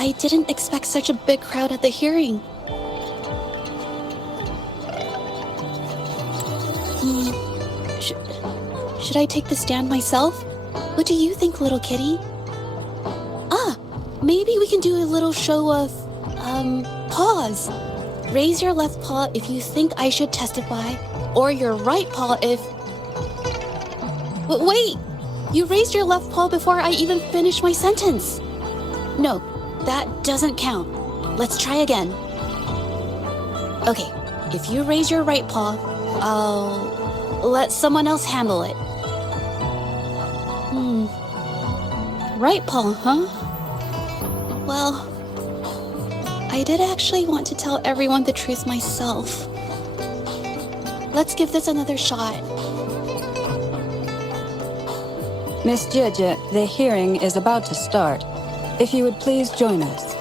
I didn't expect such a big crowd at the hearing. Should I take the stand myself? What do you think, little kitty? Maybe we can do a little show of, paws. Raise your left paw if you think I should testify, or your right paw if... Wait! You raised your left paw before I even finished my sentence. No, that doesn't count. Let's try again. Okay, if you raise your right paw, I'll let someone else handle it. Right paw, huh? Well, I did actually want to tell everyone the truth myself. Let's give this another shot. Miss Zhezhi, the hearing is about to start. If you would please join us.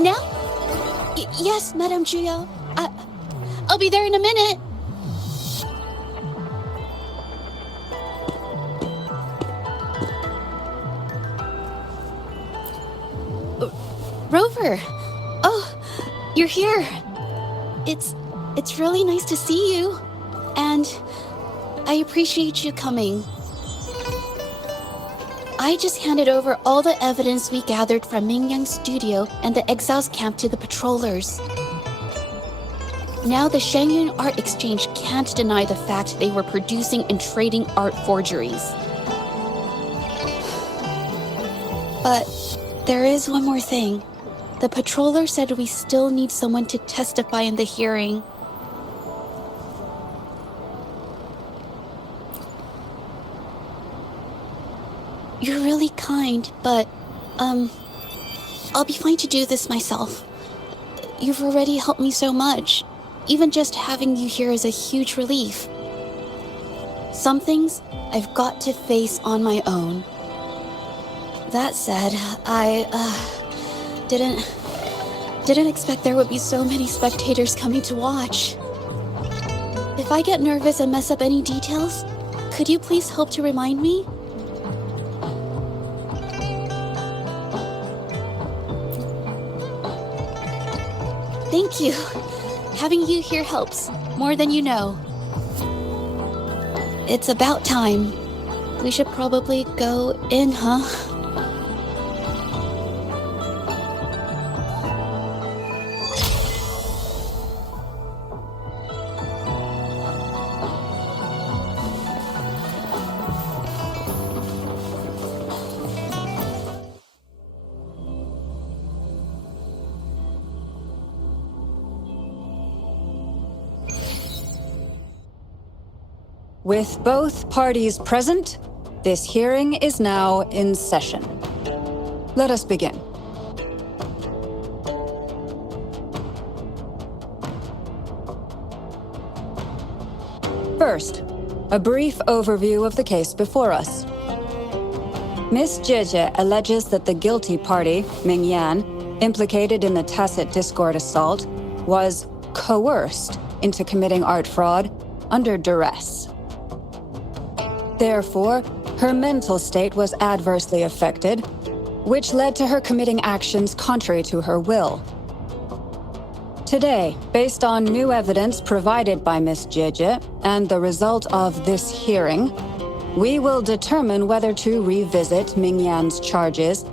Now? Yes, Madame Juyo. I'll be there in a minute. Rover! Oh, you're here. It's really nice to see you. And I appreciate you coming. I just handed over all the evidence we gathered from Mingyang's studio and the exiles camp to the patrollers. Now the Shangyun Art Exchange can't deny the fact they were producing and trading art forgeries. But there is one more thing. The patroller said we still need someone to testify in the hearing. You're really kind, but, I'll be fine to do this myself. You've already helped me so much. Even just having you here is a huge relief. Some things I've got to face on my own. That said, I, didn't expect there would be so many spectators coming to watch. If I get nervous and mess up any details, could you please help to remind me? Thank you. Having you here helps, more than you know. It's about time. We should probably go in, huh? With both parties present, this hearing is now in session. Let us begin. First, a brief overview of the case before us. Miss Zhezhi alleges that the guilty party, Mingyan, implicated in the tacit discord assault, was coerced into committing art fraud under duress. Therefore, her mental state was adversely affected, which led to her committing actions contrary to her will. Today, based on new evidence provided by Miss Zhezhi and the result of this hearing, we will determine whether to revisit Mingyan's charges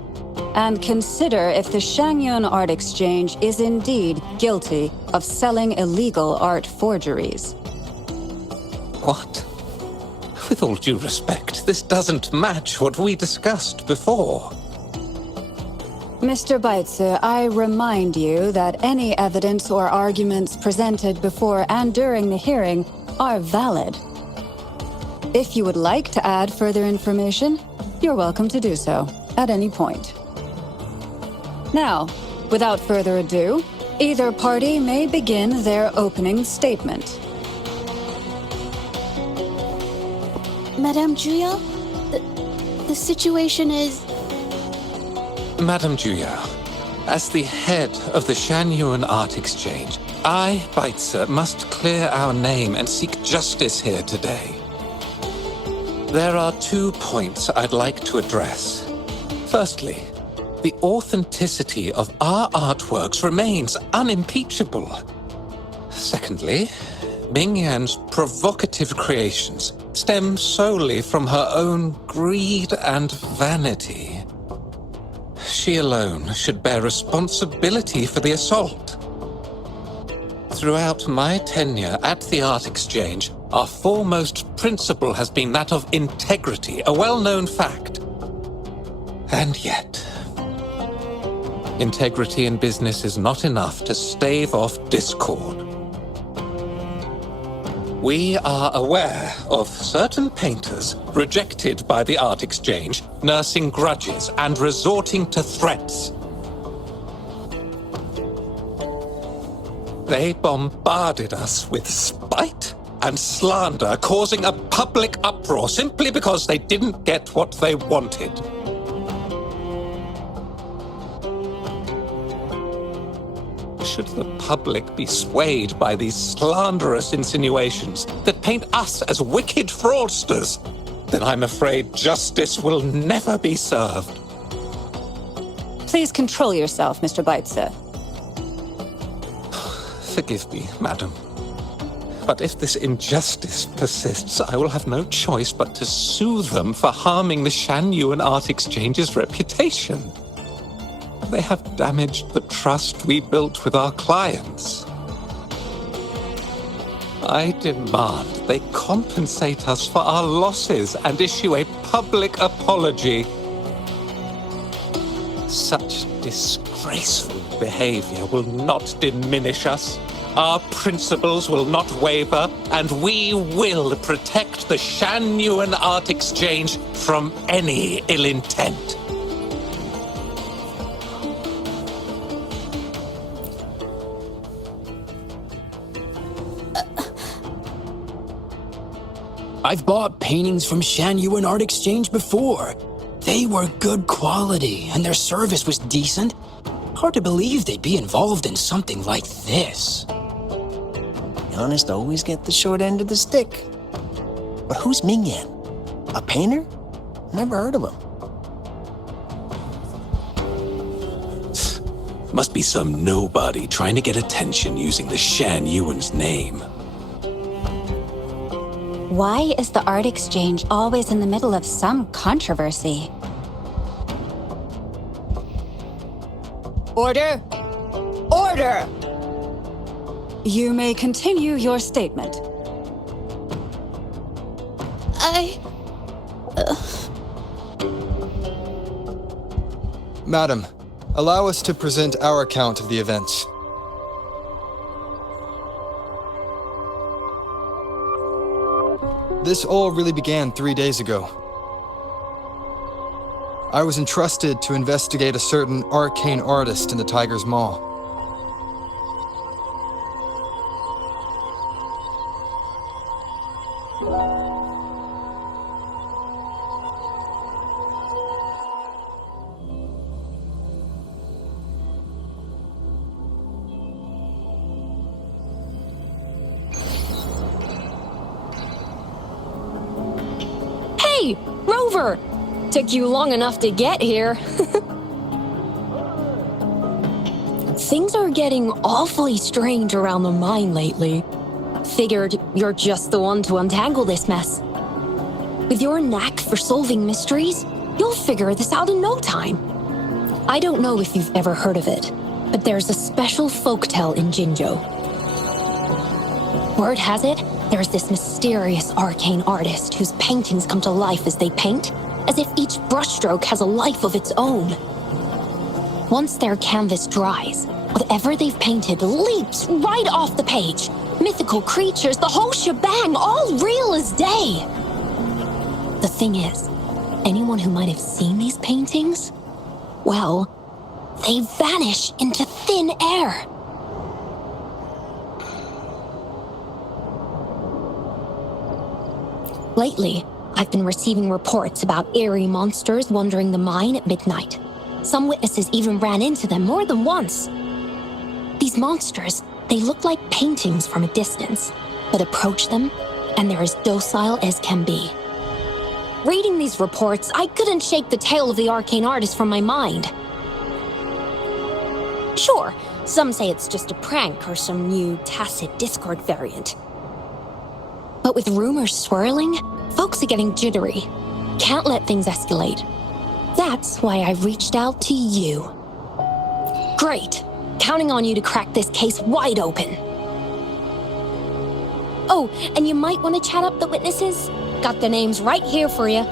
and consider if the Shangyun Art Exchange is indeed guilty of selling illegal art forgeries. What? With all due respect, this doesn't match what we discussed before. Mr. Baitsu, I remind you that any evidence or arguments presented before and during the hearing are valid. If you would like to add further information, you're welcome to do so at any point. Now, without further ado, either party may begin their opening statement. Madame Juyo, the situation is... Madame Juya, as the head of the Shangyun Art Exchange, I, Baitsu, must clear our name and seek justice here today. There are 2 points I'd like to address. Firstly, the authenticity of our artworks remains unimpeachable. Secondly, Ming Yan's provocative creations stem solely from her own greed and vanity. She alone should bear responsibility for the assault. Throughout my tenure at the Art Exchange, our foremost principle has been that of integrity, a well-known fact. And yet, integrity in business is not enough to stave off discord. We are aware of certain painters rejected by the Art Exchange, nursing grudges and resorting to threats. They bombarded us with spite and slander, causing a public uproar simply because they didn't get what they wanted. Should the public be swayed by these slanderous insinuations that paint us as wicked fraudsters, then I'm afraid justice will never be served. Please control yourself, Mr. Beitzer. Forgive me, madam. But if this injustice persists, I will have no choice but to sue them for harming the Shanyuan Art Exchange's reputation. They have damaged the trust we built with our clients. I demand they compensate us for our losses and issue a public apology. Such disgraceful behavior will not diminish us. Our principles will not waver, and we will protect the Shanyuan Art Exchange from any ill intent. I've bought paintings from Shanyuan Art Exchange before. They were good quality, and their service was decent. Hard to believe they'd be involved in something like this. The honest always get the short end of the stick. But who's Ming Yan? A painter? Never heard of him. Must be some nobody trying to get attention using the Shanyuan's name. Why is the Art Exchange always in the middle of some controversy? Order! Order! You may continue your statement. Madam, allow us to present our account of the events. This all really began 3 days ago. I was entrusted to investigate a certain arcane artist in the Tiger's Maw. Hey, Rover! Took you long enough to get here. Things are getting awfully strange around the mine lately. Figured you're just the one to untangle this mess. With your knack for solving mysteries, you'll figure this out in no time. I don't know if you've ever heard of it, but there's a special folktale in Jinzhou. Word has it, there's this mysterious arcane artist whose paintings come to life as they paint, as if each brushstroke has a life of its own. Once their canvas dries, whatever they've painted leaps right off the page. Mythical creatures, the whole shebang, all real as day. The thing is, anyone who might have seen these paintings, well, they vanish into thin air. Lately, I've been receiving reports about eerie monsters wandering the mine at midnight. Some witnesses even ran into them more than once. These monsters, they look like paintings from a distance, but approach them, and they're as docile as can be. Reading these reports, I couldn't shake the tale of the arcane artist from my mind. Sure, some say it's just a prank or some new tacit Discord variant. But with rumors swirling, folks are getting jittery. Can't let things escalate. That's why I reached out to you. Great. Counting on you to crack this case wide open. Oh, and you might want to chat up the witnesses. Got their names right here for you.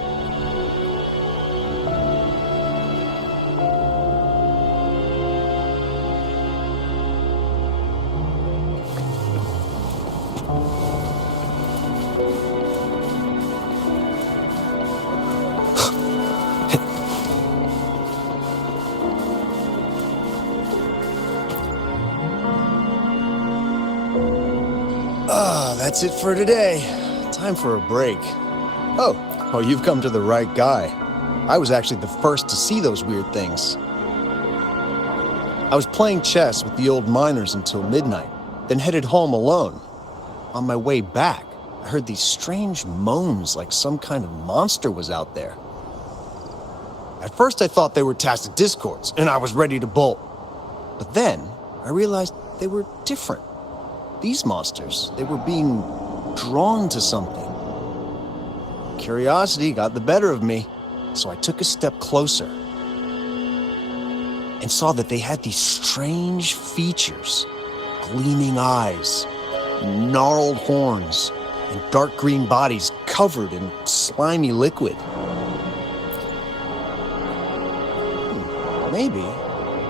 That's it for today. Time for a break. Oh, you've come to the right guy. I was actually the first to see those weird things. I was playing chess with the old miners until midnight, then headed home alone. On my way back, I heard these strange moans like some kind of monster was out there. At first I thought they were tacit discords, and I was ready to bolt. But then I realized they were different. These monsters, they were being drawn to something. Curiosity got the better of me, so I took a step closer and saw that they had these strange features. Gleaming eyes, gnarled horns, and dark green bodies covered in slimy liquid. Maybe,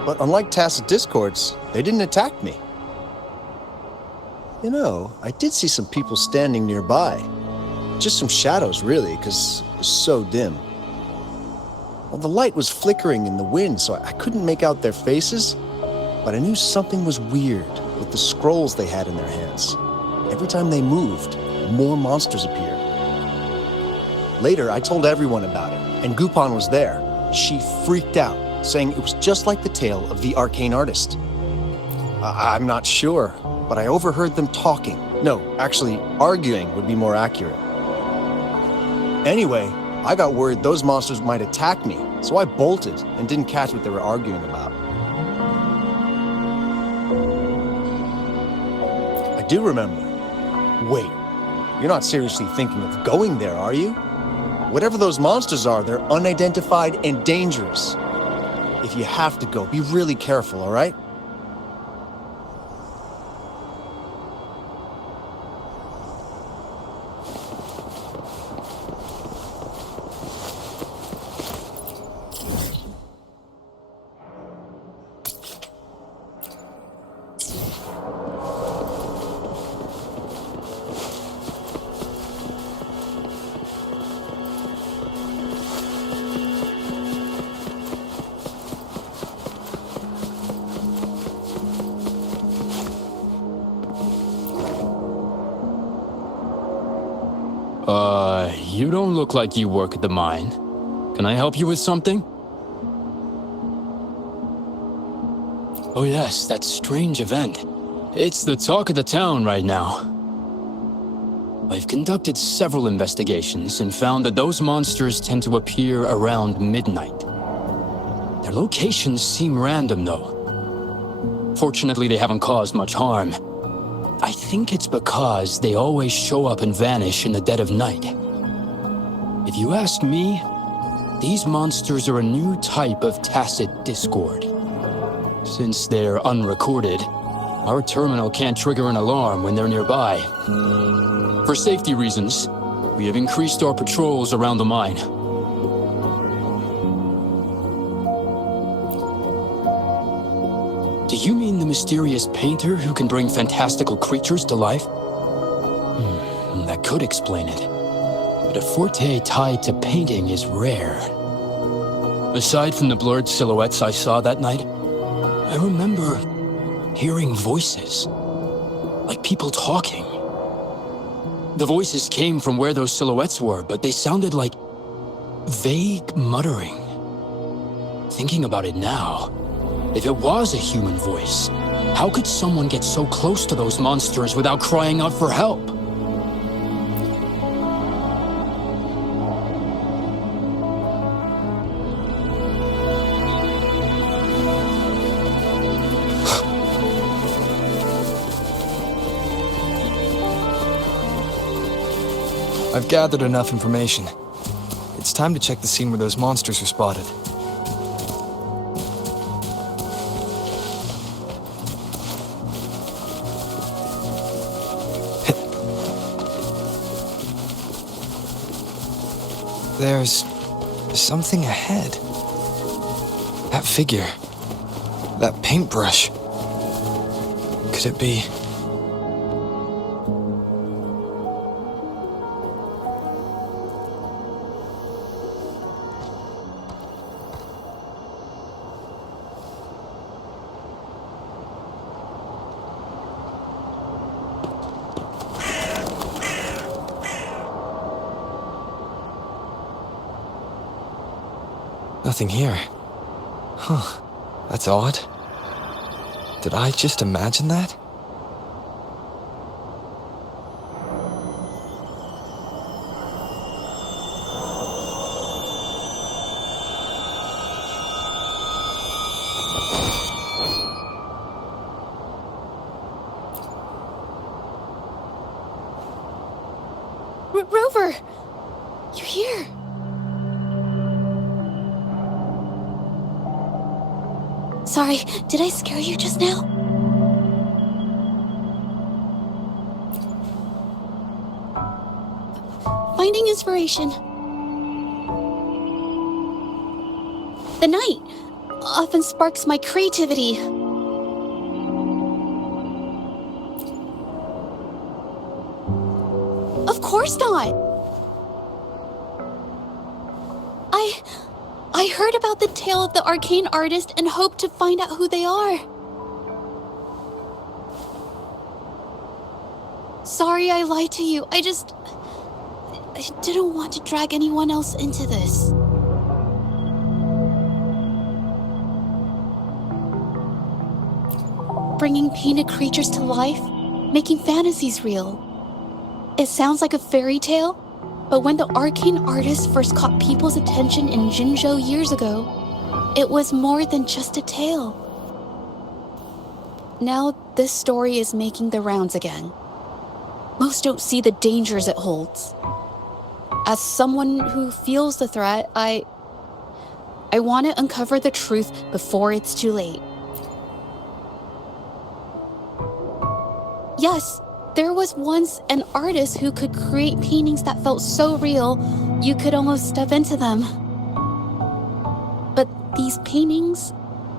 but unlike tacit discords, they didn't attack me. You know, I did see some people standing nearby. Just some shadows, really, because it was so dim. Well, the light was flickering in the wind, so I couldn't make out their faces, but I knew something was weird with the scrolls they had in their hands. Every time they moved, more monsters appeared. Later, I told everyone about it, and Gupon was there. She freaked out, saying it was just like the tale of the arcane artist. I'm not sure, but I overheard them talking. No, actually, arguing would be more accurate. Anyway, I got worried those monsters might attack me, so I bolted and didn't catch what they were arguing about. I do remember. Wait, you're not seriously thinking of going there, are you? Whatever those monsters are, they're unidentified and dangerous. If you have to go, be really careful, all right? You don't look like you work at the mine. Can I help you with something? Oh yes, that strange event. It's the talk of the town right now. I've conducted several investigations and found that those monsters tend to appear around midnight. Their locations seem random though. Fortunately, they haven't caused much harm. I think it's because they always show up and vanish in the dead of night. If you ask me, these monsters are a new type of tacit discord. Since they're unrecorded, our terminal can't trigger an alarm when they're nearby. For safety reasons, we have increased our patrols around the mine. Do you mean the mysterious painter who can bring fantastical creatures to life? That could explain it. But a forte tied to painting is rare. Aside from the blurred silhouettes I saw that night, I remember hearing voices, like people talking. The voices came from where those silhouettes were, but they sounded like vague muttering. Thinking about it now, if it was a human voice, how could someone get so close to those monsters without crying out for help? I've gathered enough information. It's time to check the scene where those monsters were spotted. There's something ahead. That figure. That paintbrush. Could it be... Nothing here. Huh. That's odd. Did I just imagine that? Rover! You're here! Sorry, did I scare you just now? Finding inspiration. The night often sparks my creativity. Of course not! I heard about the tale of the arcane artist and hoped to find out who they are. Sorry I lied to you. I didn't want to drag anyone else into this. Bringing painted creatures to life, making fantasies real. It sounds like a fairy tale, but when the arcane artist first caught people's attention in Jinzhou years ago, it was more than just a tale. Now this story is making the rounds again. Most don't see the dangers it holds. As someone who feels the threat, I want to uncover the truth before it's too late. Yes, there was once an artist who could create paintings that felt so real, you could almost step into them. But these paintings,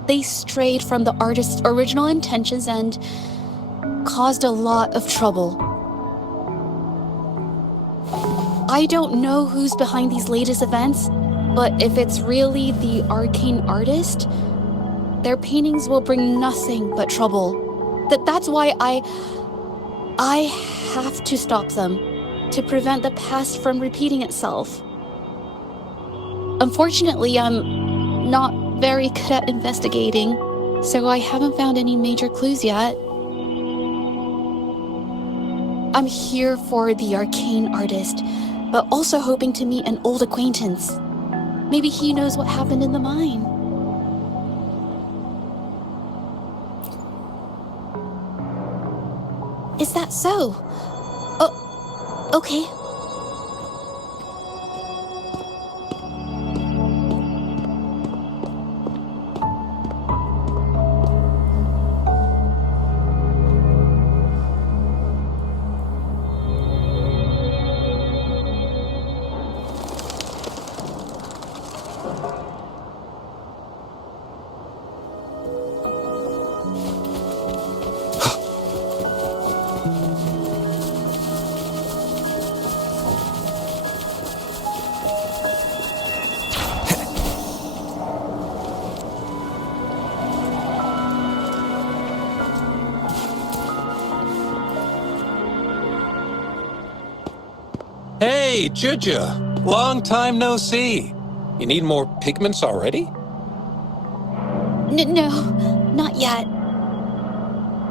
they strayed from the artist's original intentions and caused a lot of trouble. I don't know who's behind these latest events, but if it's really the arcane artist, their paintings will bring nothing but trouble. That's why I have to stop them, to prevent the past from repeating itself. Unfortunately, I'm not very good at investigating, so I haven't found any major clues yet. I'm here for the arcane artist, but also hoping to meet an old acquaintance. Maybe he knows what happened in the mine. Is that so? Oh, okay. Hey, Zhezhi! Long time no see. You need more pigments already? No, not yet.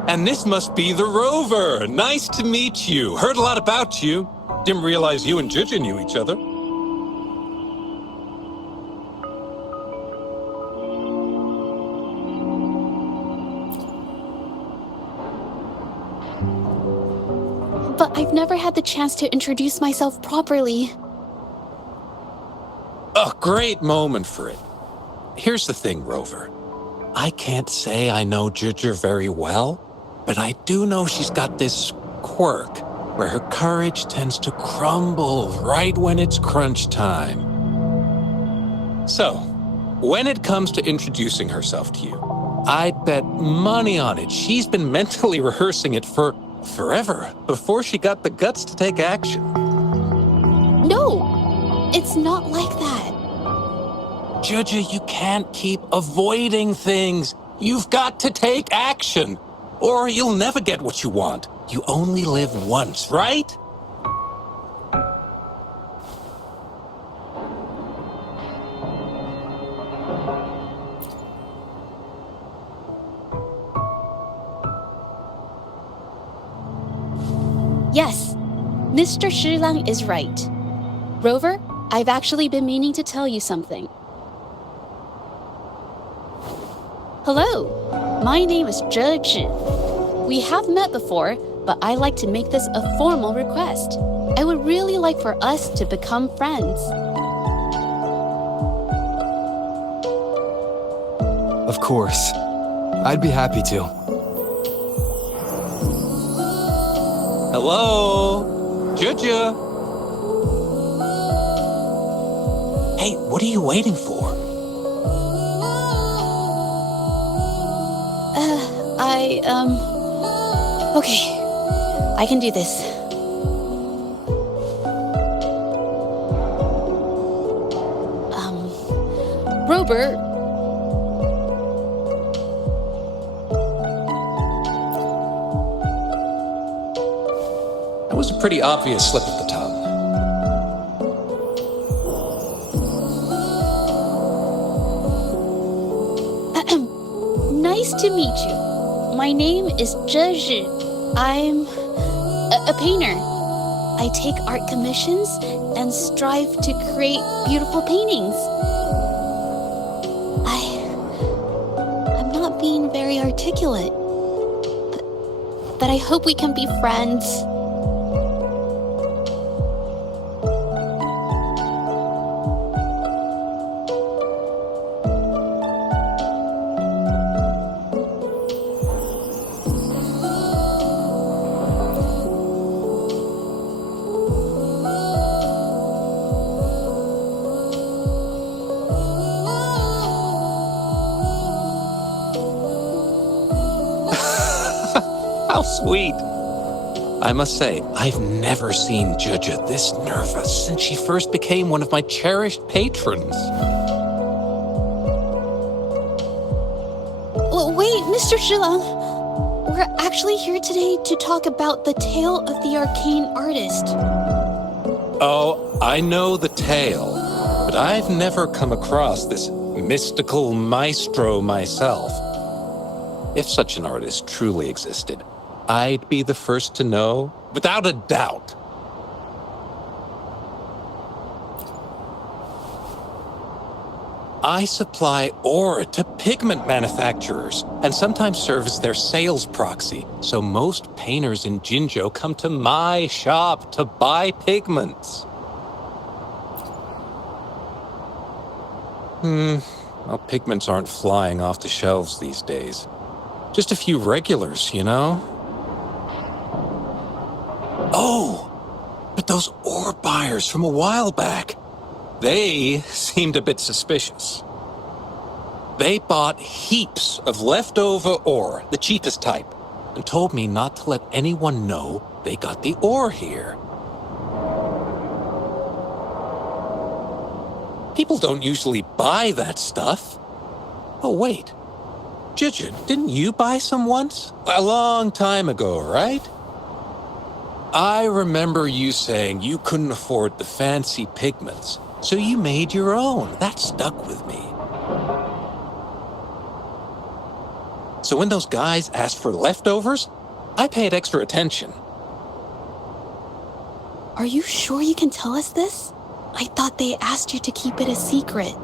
And this must be the Rover. Nice to meet you. Heard a lot about you. Didn't realize you and Zhezhi knew each other. but I've never had the chance to introduce myself properly. A great moment for it. Here's the thing, Rover. I can't say I know Zhezhi very well, but I do know she's got this quirk where her courage tends to crumble right when it's crunch time. So, when it comes to introducing herself to you, I'd bet money on it she's been mentally rehearsing it for forever before she got the guts to take action. No, it's not like that. Zhezhi, you can't keep avoiding things. You've got to take action, or you'll never get what you want. You only live once, right? Yes, Mr. Shilang is right. Rover, I've actually been meaning to tell you something. Hello, my name is Zhezhi. We have met before, but I like to make this a formal request. I would really like for us to become friends. Of course. I'd be happy to. Hello? Zhezhi? Hey, what are you waiting for? Okay, I can do this. Robert. That was a pretty obvious slip of the tongue. Nice to meet you. My name is Zhezhi. I'm a painter. I take art commissions and strive to create beautiful paintings. I'm not being very articulate, but I hope we can be friends. How sweet. I must say, I've never seen Zhezhi this nervous since she first became one of my cherished patrons. Well, wait, Mr. Shilang. We're actually here today to talk about the tale of the arcane artist. Oh, I know the tale, but I've never come across this mystical maestro myself. If such an artist truly existed, I'd be the first to know, without a doubt. I supply ore to pigment manufacturers and sometimes serve as their sales proxy, so most painters in Jinzhou come to my shop to buy pigments. Well, pigments aren't flying off the shelves these days. Just a few regulars, you know? Oh, but those ore buyers from a while back, they seemed a bit suspicious. They bought heaps of leftover ore, the cheapest type, and told me not to let anyone know they got the ore here. People don't usually buy that stuff. Oh, wait. Zhezhi, didn't you buy some once? A long time ago, right? I remember you saying you couldn't afford the fancy pigments, so you made your own. That stuck with me. So when those guys asked for leftovers, I paid extra attention. Are you sure you can tell us this? I thought they asked you to keep it a secret.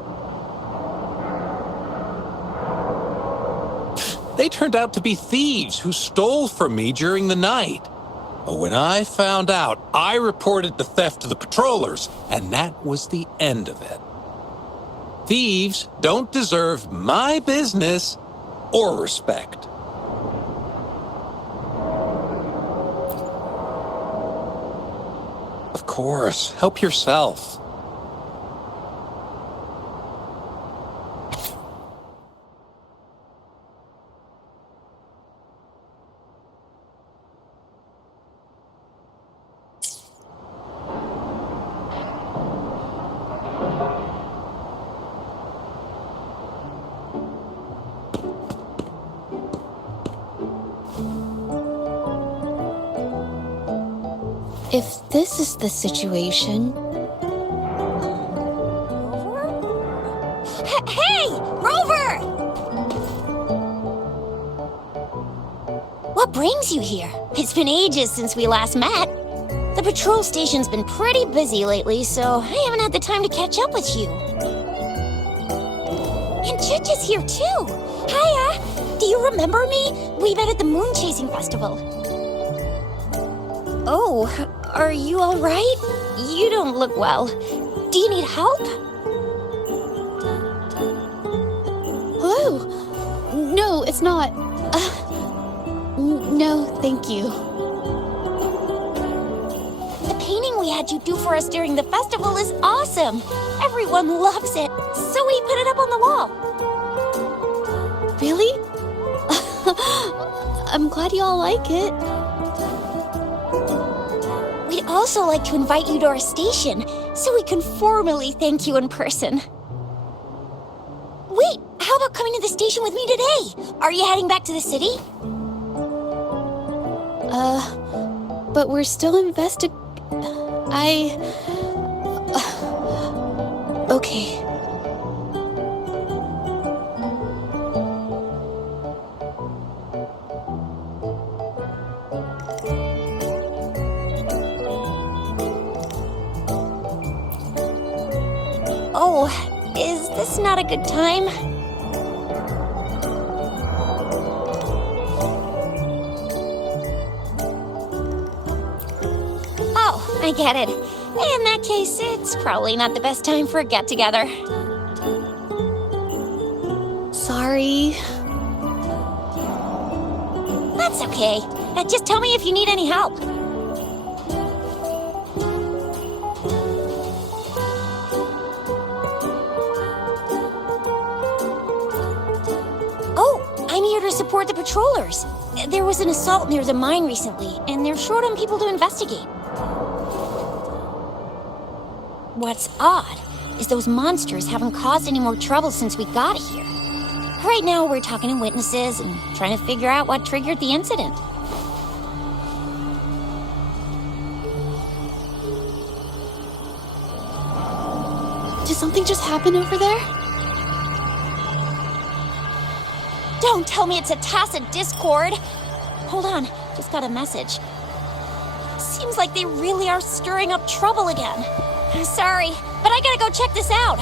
They turned out to be thieves who stole from me during the night. But when I found out, I reported the theft to the patrollers, and that was the end of it. Thieves don't deserve my business or respect. Of course, help yourself. If this is the situation... Hey! Rover! What brings you here? It's been ages since we last met. The patrol station's been pretty busy lately, so I haven't had the time to catch up with you. And Zhezhi's here too! Hiya! Do you remember me? We met at the moon chasing festival. Oh, are you alright? You don't look well. Do you need help? Hello? No, it's not. No, thank you. The painting we had you do for us during the festival is awesome. Everyone loves it, so we put it up on the wall. Really? I'm glad you all like it. We'd also like to invite you to our station, so we can formally thank you in person. Wait, how about coming to the station with me today? Are you heading back to the city? But we're still Okay. Oh, is this not a good time? Oh, I get it. In that case, it's probably not the best time for a get-together. Sorry. That's okay. Just tell me if you need any help. Oh, I'm here to support the patrollers. There was an assault near the mine recently, and they're short on people to investigate. What's odd is those monsters haven't caused any more trouble since we got here. Right now, we're talking to witnesses and trying to figure out what triggered the incident. Did something just happen over there? Don't tell me it's a tacit discord. Hold on, just got a message. Seems like they really are stirring up trouble again. Sorry, but I gotta go check this out.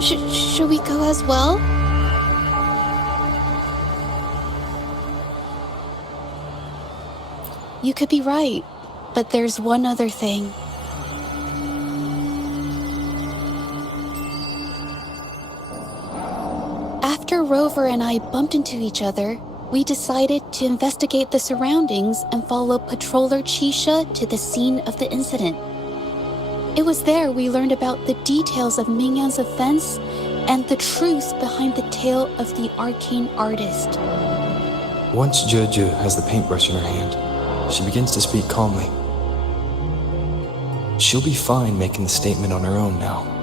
Should we go as well? You could be right, but there's one other thing. After Rover and I bumped into each other, we decided to investigate the surroundings and follow Patroller Chisha to the scene of the incident. It was there we learned about the details of Mingyan's offense and the truth behind the tale of the arcane artist. Once Zhezhi has the paintbrush in her hand, she begins to speak calmly. She'll be fine making the statement on her own now.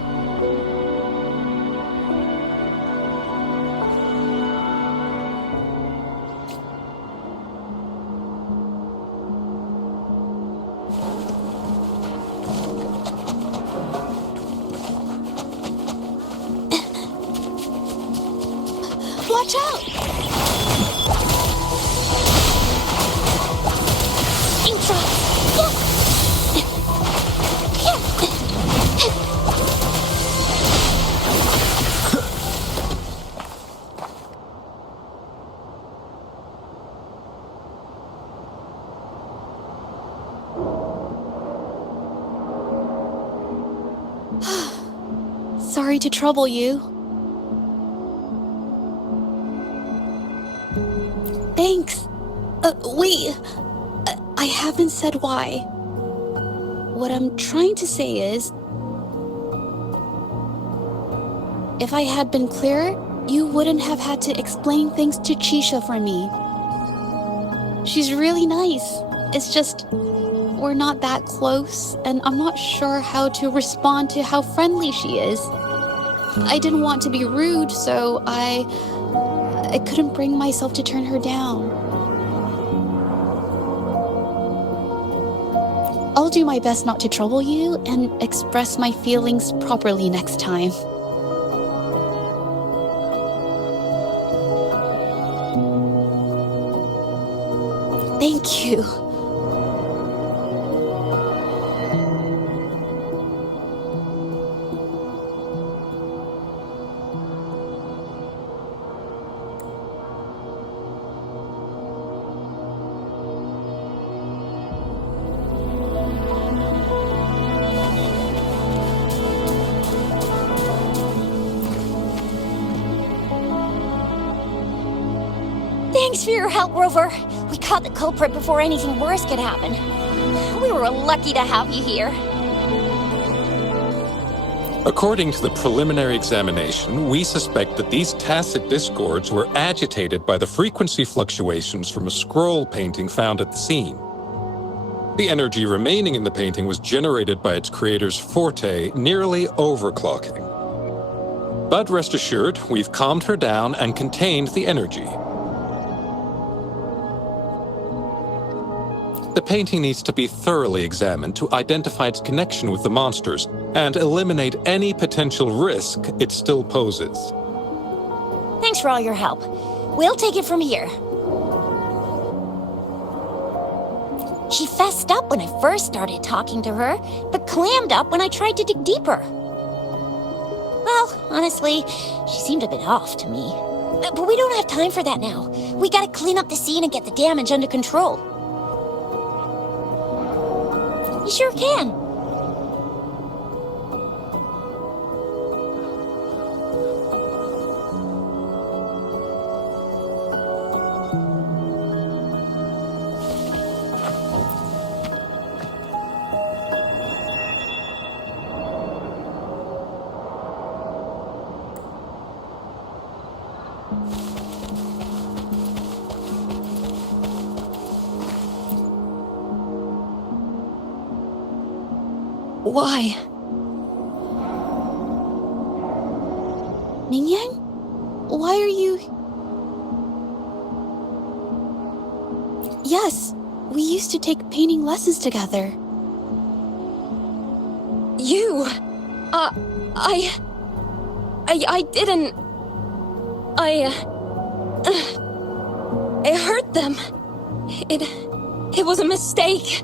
Watch out! Intra! Sorry to trouble you. Thanks. Wait. I haven't said why. What I'm trying to say is, if I had been clearer, you wouldn't have had to explain things to Chisha for me. She's really nice. It's just, we're not that close, and I'm not sure how to respond to how friendly she is. I didn't want to be rude, so I couldn't bring myself to turn her down. I'll do my best not to trouble you and express my feelings properly next time. Thank you. Thanks for your help, Rover. We caught the culprit before anything worse could happen. We were lucky to have you here. According to the preliminary examination, we suspect that these tacit discords were agitated by the frequency fluctuations from a scroll painting found at the scene. The energy remaining in the painting was generated by its creator's forte, nearly overclocking. But rest assured, we've calmed her down and contained the energy. The painting needs to be thoroughly examined to identify its connection with the monsters and eliminate any potential risk it still poses. Thanks for all your help. We'll take it from here. She fessed up when I first started talking to her, but clammed up when I tried to dig deeper. Well, honestly, she seemed a bit off to me. But we don't have time for that now. We gotta clean up the scene and get the damage under control. You sure can. Why? Mingyang? Why are you... Yes, we used to take painting lessons together. You... I didn't... I hurt them. It was a mistake.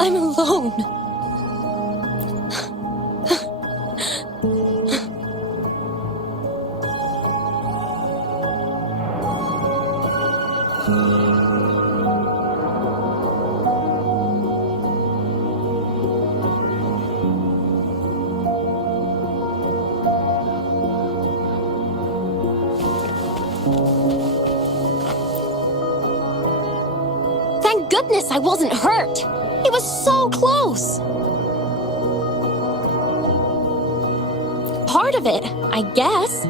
I'm alone. Thank goodness I wasn't hurt. It was so close. Part of it, I guess.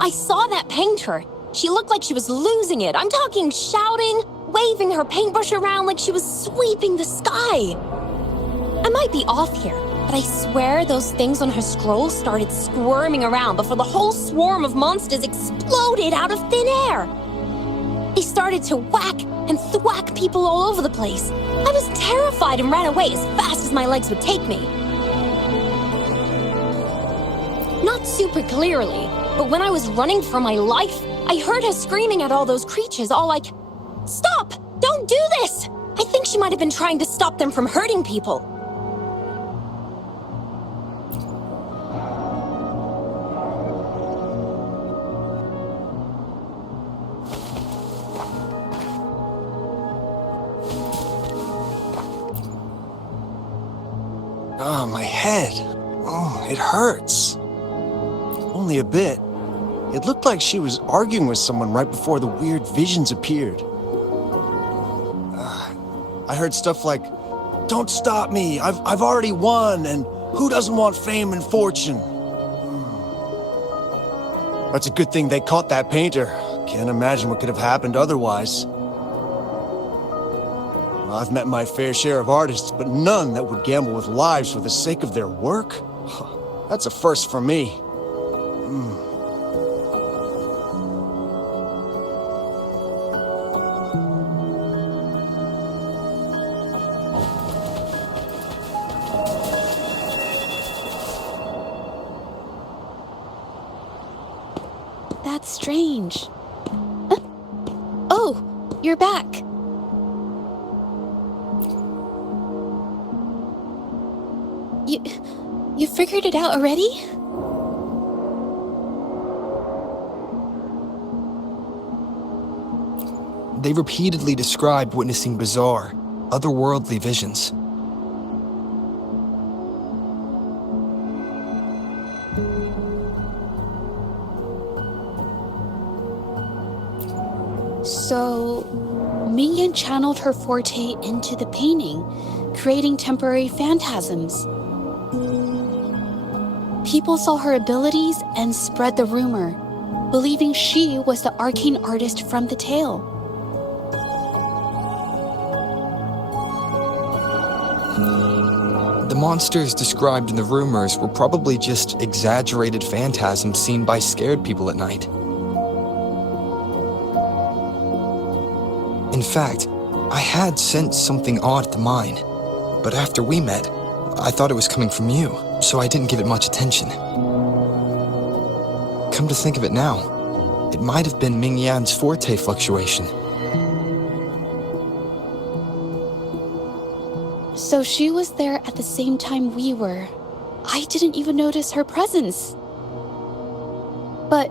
I saw that painter. She looked like she was losing it. I'm talking shouting, waving her paintbrush around like she was sweeping the sky. I might be off here, but I swear those things on her scroll started squirming around before the whole swarm of monsters exploded out of thin air. They started to whack and thwack people all over the place. I was terrified and ran away as fast as my legs would take me. Not super clearly, but when I was running for my life, I heard her screaming at all those creatures, all like, "Stop! Don't do this!" I think she might have been trying to stop them from hurting people. my head. Oh, it hurts. Only a bit. It looked like she was arguing with someone right before the weird visions appeared. I heard stuff like, "Don't stop me, I've already won," and "Who doesn't want fame and fortune?" That's a good thing they caught that painter. Can't imagine what could have happened otherwise. Well, I've met my fair share of artists, but none that would gamble with lives for the sake of their work? That's a first for me. That's strange. Oh, you're back. You figured it out already? They repeatedly described witnessing bizarre, otherworldly visions. So, Mingyan channeled her forte into the painting, creating temporary phantasms. People saw her abilities and spread the rumor, believing she was the arcane artist from the tale. The monsters described in the rumors were probably just exaggerated phantasms seen by scared people at night. In fact, I had sensed something odd at the mine, but after we met, I thought it was coming from you, so I didn't give it much attention. Come to think of it now, it might have been Mingyan's forte fluctuation. So she was there at the same time we were. I didn't even notice her presence. But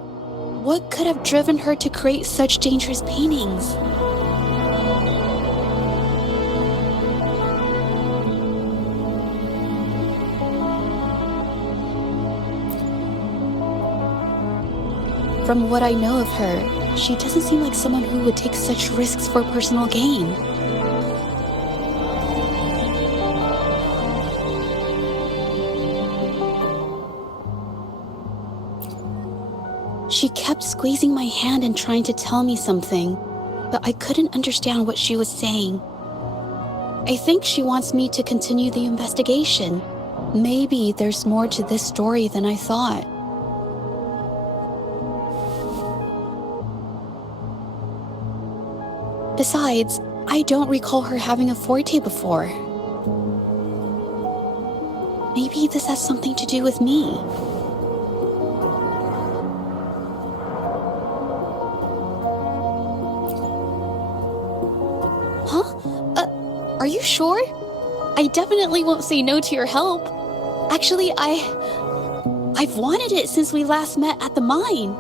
what could have driven her to create such dangerous paintings? From what I know of her, she doesn't seem like someone who would take such risks for personal gain. She kept squeezing my hand and trying to tell me something, but I couldn't understand what she was saying. I think she wants me to continue the investigation. Maybe there's more to this story than I thought. Besides, I don't recall her having a forte before. Maybe this has something to do with me. Huh? Are you sure? I definitely won't say no to your help. Actually, I've wanted it since we last met at the mine.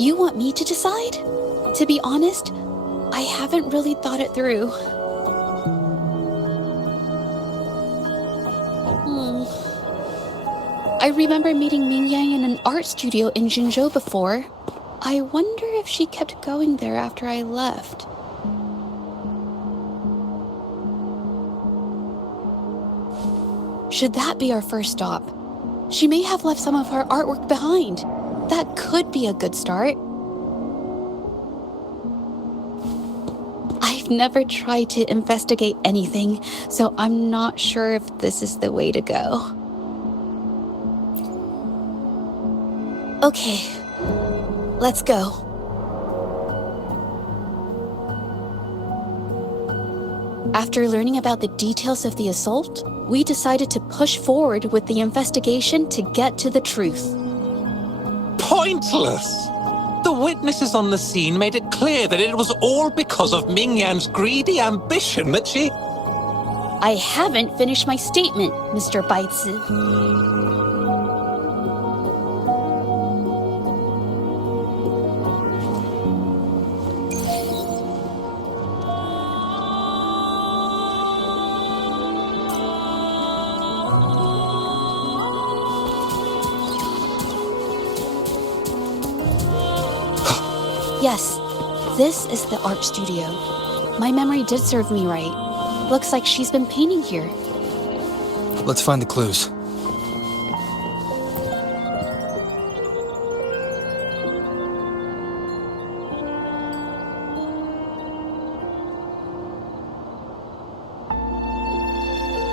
You want me to decide? To be honest, I haven't really thought it through. I remember meeting Mingyan in an art studio in Zhezhi before. I wonder if she kept going there after I left. Should that be our first stop? She may have left some of her artwork behind. That could be a good start. I've never tried to investigate anything, so I'm not sure if this is the way to go. Okay, let's go. After learning about the details of the assault, we decided to push forward with the investigation to get to the truth. Pointless! The witnesses on the scene made it clear that it was all because of Mingyan's greedy ambition that she... I haven't finished my statement, Mr. Baizi. Yes, this is the art studio. My memory did serve me right. Looks like she's been painting here. Let's find the clues.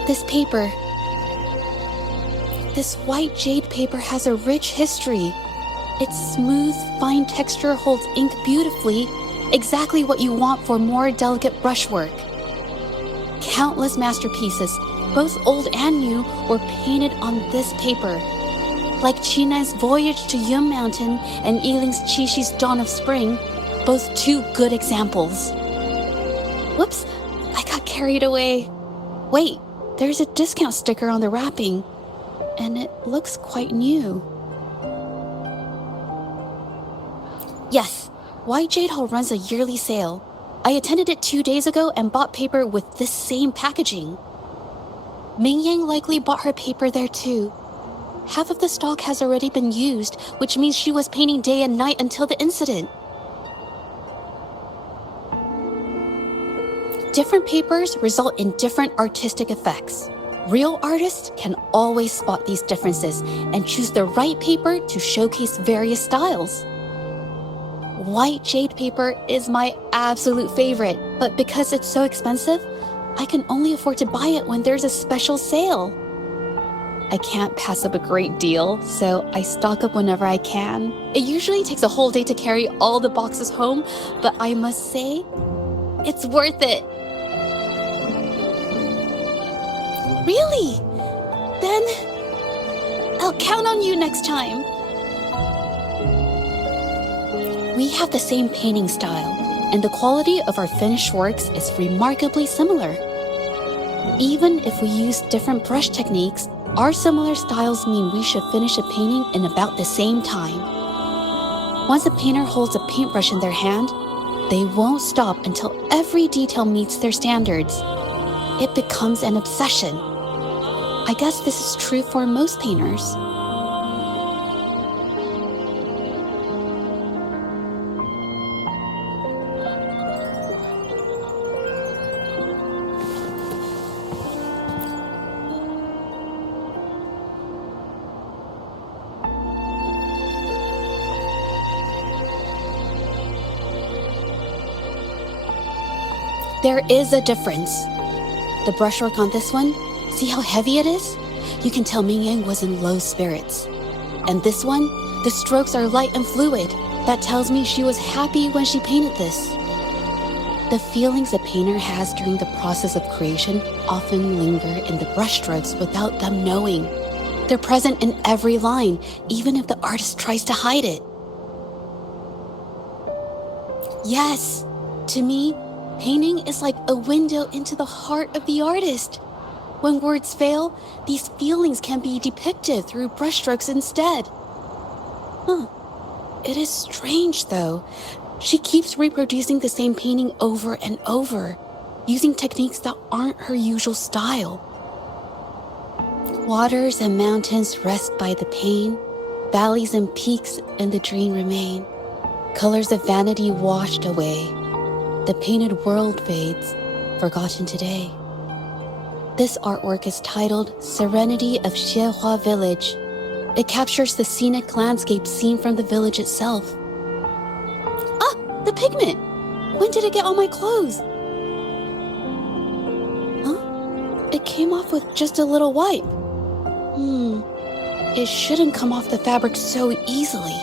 This paper. This white jade paper has a rich history. Its smooth, fine texture holds ink beautifully, exactly what you want for more delicate brushwork. Countless masterpieces, both old and new, were painted on this paper. Like China's Voyage to Yum Mountain and Yiling's Qixi's Dawn of Spring, both two good examples. Whoops, I got carried away. Wait, there's a discount sticker on the wrapping, and it looks quite new. Yes, White Jade Hall runs a yearly sale. I attended it 2 days ago and bought paper with this same packaging. Ming Yang likely bought her paper there too. Half of the stock has already been used, which means she was painting day and night until the incident. Different papers result in different artistic effects. Real artists can always spot these differences and choose the right paper to showcase various styles. White jade paper is my absolute favorite, but because it's so expensive, I can only afford to buy it when there's a special sale. I can't pass up a great deal, so I stock up whenever I can. It usually takes a whole day to carry all the boxes home, but I must say, it's worth it. Really? Then I'll count on you next time. We have the same painting style, and the quality of our finished works is remarkably similar. Even if we use different brush techniques, our similar styles mean we should finish a painting in about the same time. Once a painter holds a paintbrush in their hand, they won't stop until every detail meets their standards. It becomes an obsession. I guess this is true for most painters. There is a difference. The brushwork on this one, see how heavy it is? You can tell Ming Yang was in low spirits. And this one, the strokes are light and fluid. That tells me she was happy when she painted this. The feelings a painter has during the process of creation often linger in the brushstrokes without them knowing. They're present in every line, even if the artist tries to hide it. Yes, to me, painting is like a window into the heart of the artist. When words fail, these feelings can be depicted through brushstrokes instead. It is strange, though. She keeps reproducing the same painting over and over, using techniques that aren't her usual style. Waters and mountains rest by the pane, valleys and peaks in the dream remain. Colors of vanity washed away. The painted world fades, forgotten today. This artwork is titled Serenity of Xiehua Village. It captures the scenic landscape seen from the village itself. Ah, the pigment! When did it get on my clothes? Huh? It came off with just a little wipe. It shouldn't come off the fabric so easily.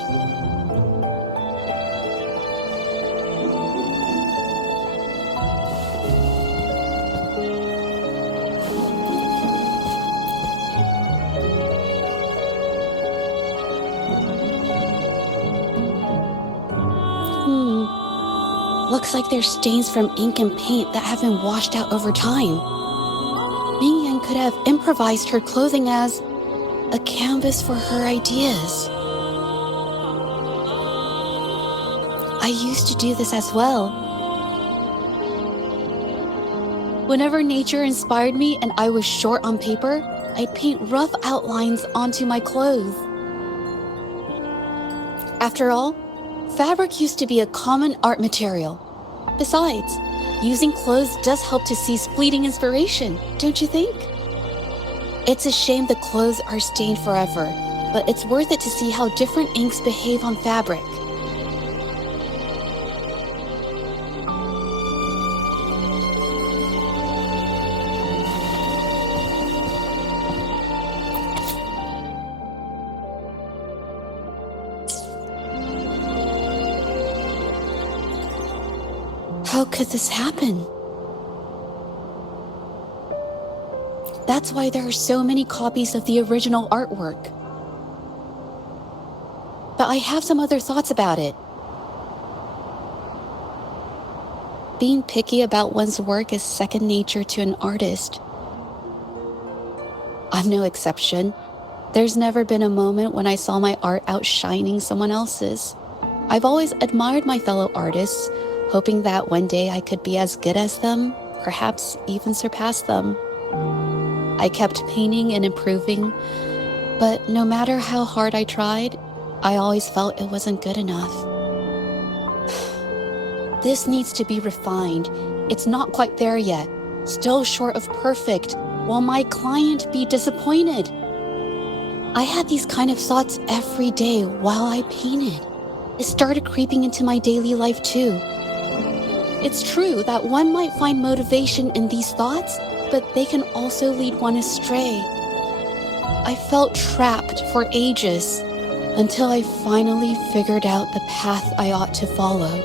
Looks like there's stains from ink and paint that have been washed out over time. Ming Yan could have improvised her clothing as a canvas for her ideas. I used to do this as well. Whenever nature inspired me and I was short on paper, I'd paint rough outlines onto my clothes. After all, Fabric used to be a common art material. Besides, using clothes does help to seize fleeting inspiration, don't you think? It's a shame the clothes are stained forever, but it's worth it to see how different inks behave on fabric. How could this happen? That's why there are so many copies of the original artwork. But I have some other thoughts about it. Being picky about one's work is second nature to an artist. I'm no exception. There's never been a moment when I saw my art outshining someone else's. I've always admired my fellow artists, hoping that one day I could be as good as them, perhaps even surpass them. I kept painting and improving, but no matter how hard I tried, I always felt it wasn't good enough. This needs to be refined. It's not quite there yet, still short of perfect. Will my client be disappointed? I had these kind of thoughts every day while I painted. It started creeping into my daily life too. It's true that one might find motivation in these thoughts, but they can also lead one astray. I felt trapped for ages until I finally figured out the path I ought to follow.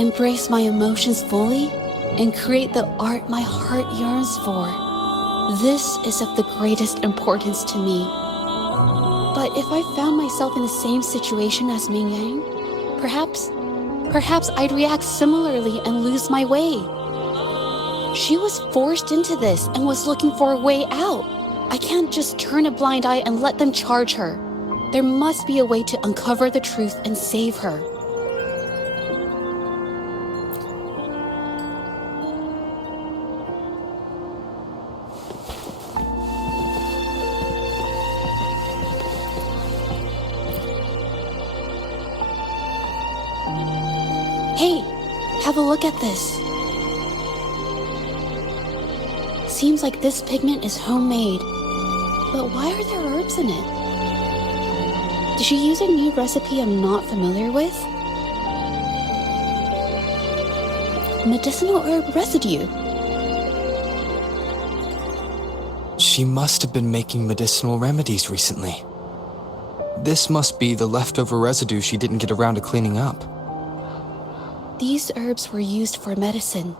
Embrace my emotions fully and create the art my heart yearns for. This is of the greatest importance to me. But if I found myself in the same situation as Ming Yang, perhaps I'd react similarly and lose my way. She was forced into this and was looking for a way out. I can't just turn a blind eye and let them charge her. There must be a way to uncover the truth and save her. Hey, have a look at this. Seems like this pigment is homemade, but why are there herbs in it? Did she use a new recipe I'm not familiar with? Medicinal herb residue. She must have been making medicinal remedies recently. This must be the leftover residue she didn't get around to cleaning up. These herbs were used for medicine.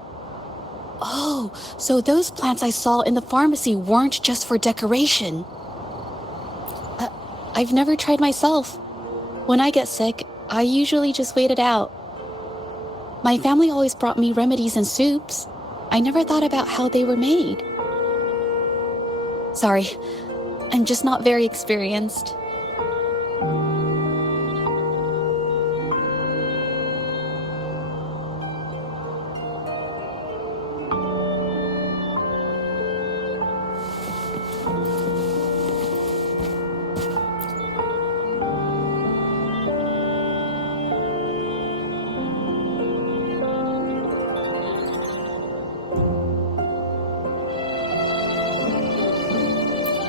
Oh, so those plants I saw in the pharmacy weren't just for decoration. I've never tried myself. When I get sick, I usually just wait it out. My family always brought me remedies and soups. I never thought about how they were made. Sorry, I'm just not very experienced.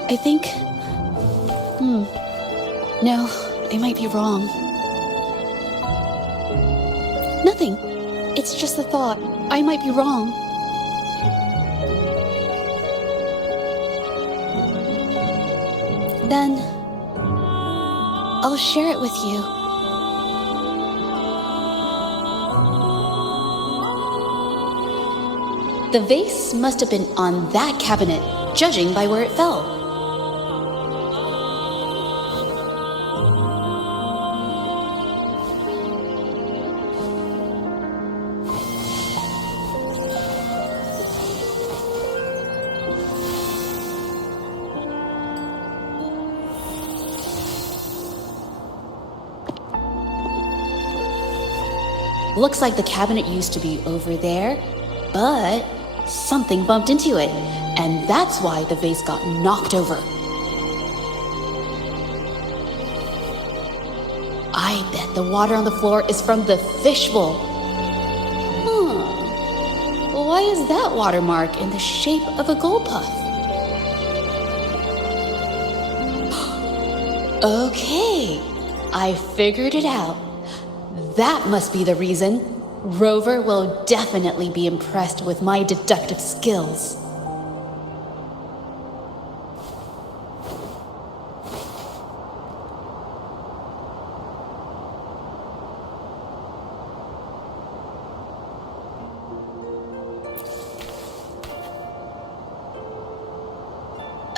I think... No, I might be wrong. Nothing. It's just a thought. I might be wrong. Then... I'll share it with you. The vase must have been on that cabinet, judging by where it fell. Looks like the cabinet used to be over there, but something bumped into it, and that's why the vase got knocked over. I bet the water on the floor is from the fishbowl. Why is that watermark in the shape of a gold puff? Okay, I figured it out. That must be the reason. Rover will definitely be impressed with my deductive skills.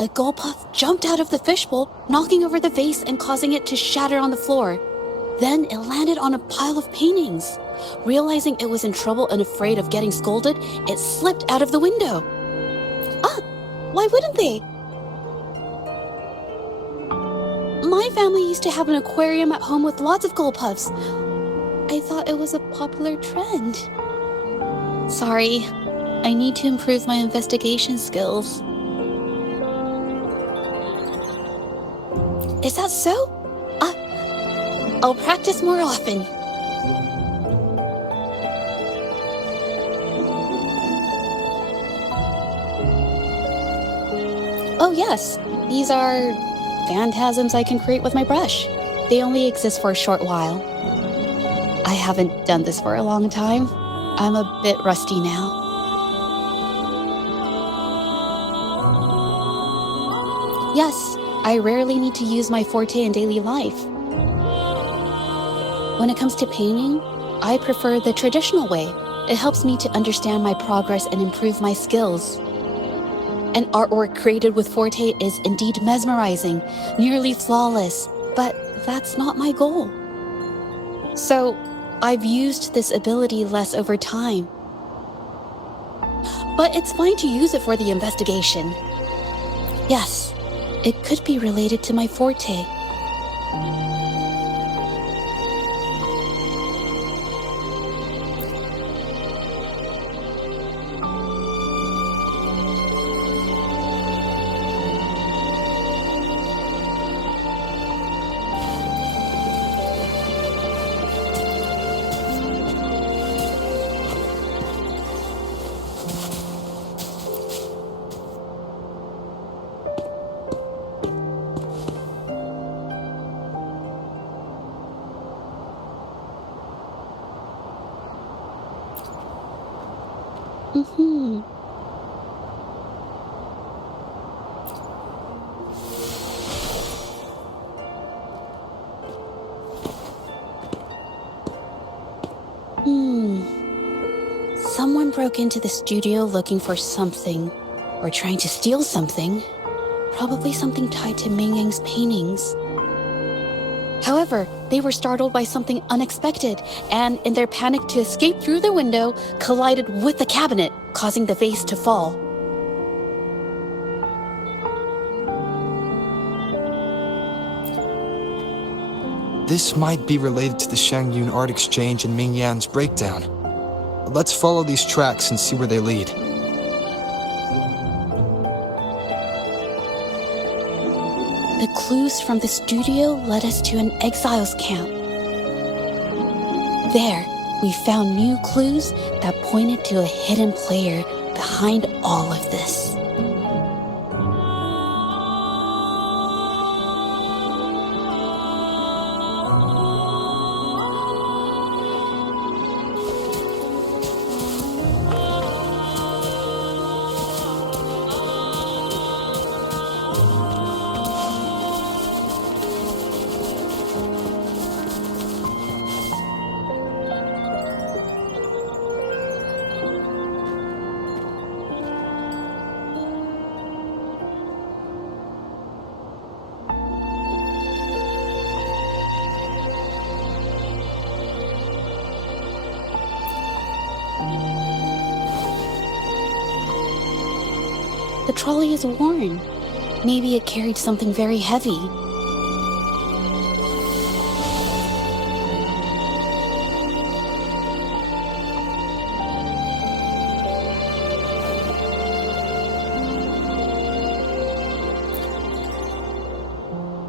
A gold puff jumped out of the fishbowl, knocking over the vase and causing it to shatter on the floor. Then it landed on a pile of paintings. Realizing it was in trouble and afraid of getting scolded, it slipped out of the window. Why wouldn't they? My family used to have an aquarium at home with lots of gold puffs. I thought it was a popular trend. Sorry, I need to improve my investigation skills. Is that so? I'll practice more often. Oh yes, these are phantasms I can create with my brush. They only exist for a short while. I haven't done this for a long time. I'm a bit rusty now. Yes, I rarely need to use my forte in daily life. When it comes to painting, I prefer the traditional way. It helps me to understand my progress and improve my skills. An artwork created with forte is indeed mesmerizing, nearly flawless, but that's not my goal. So, I've used this ability less over time. But it's fine to use it for the investigation. Yes, it could be related to my forte. Someone broke into the studio looking for something, or trying to steal something. Probably something tied to Ming Yang's paintings. However, they were startled by something unexpected, and in their panic to escape through the window, collided with the cabinet, causing the vase to fall. This might be related to the Shangyun art exchange and Ming Yan's breakdown. Let's follow these tracks and see where they lead. The clues from the studio led us to an exiles camp. There, we found new clues that pointed to a hidden player behind all of this. The trolley is worn. Maybe it carried something very heavy.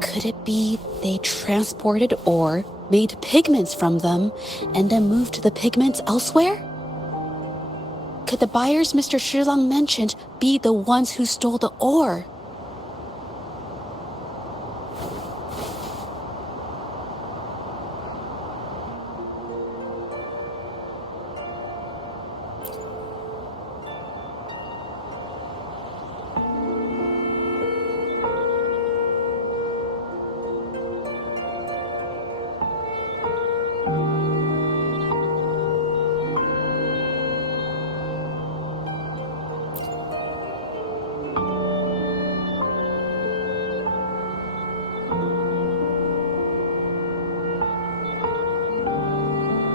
Could it be they transported ore made pigments from them, and then moved the pigments elsewhere? Could the buyers Mr. Shilang mentioned be the ones who stole the ore?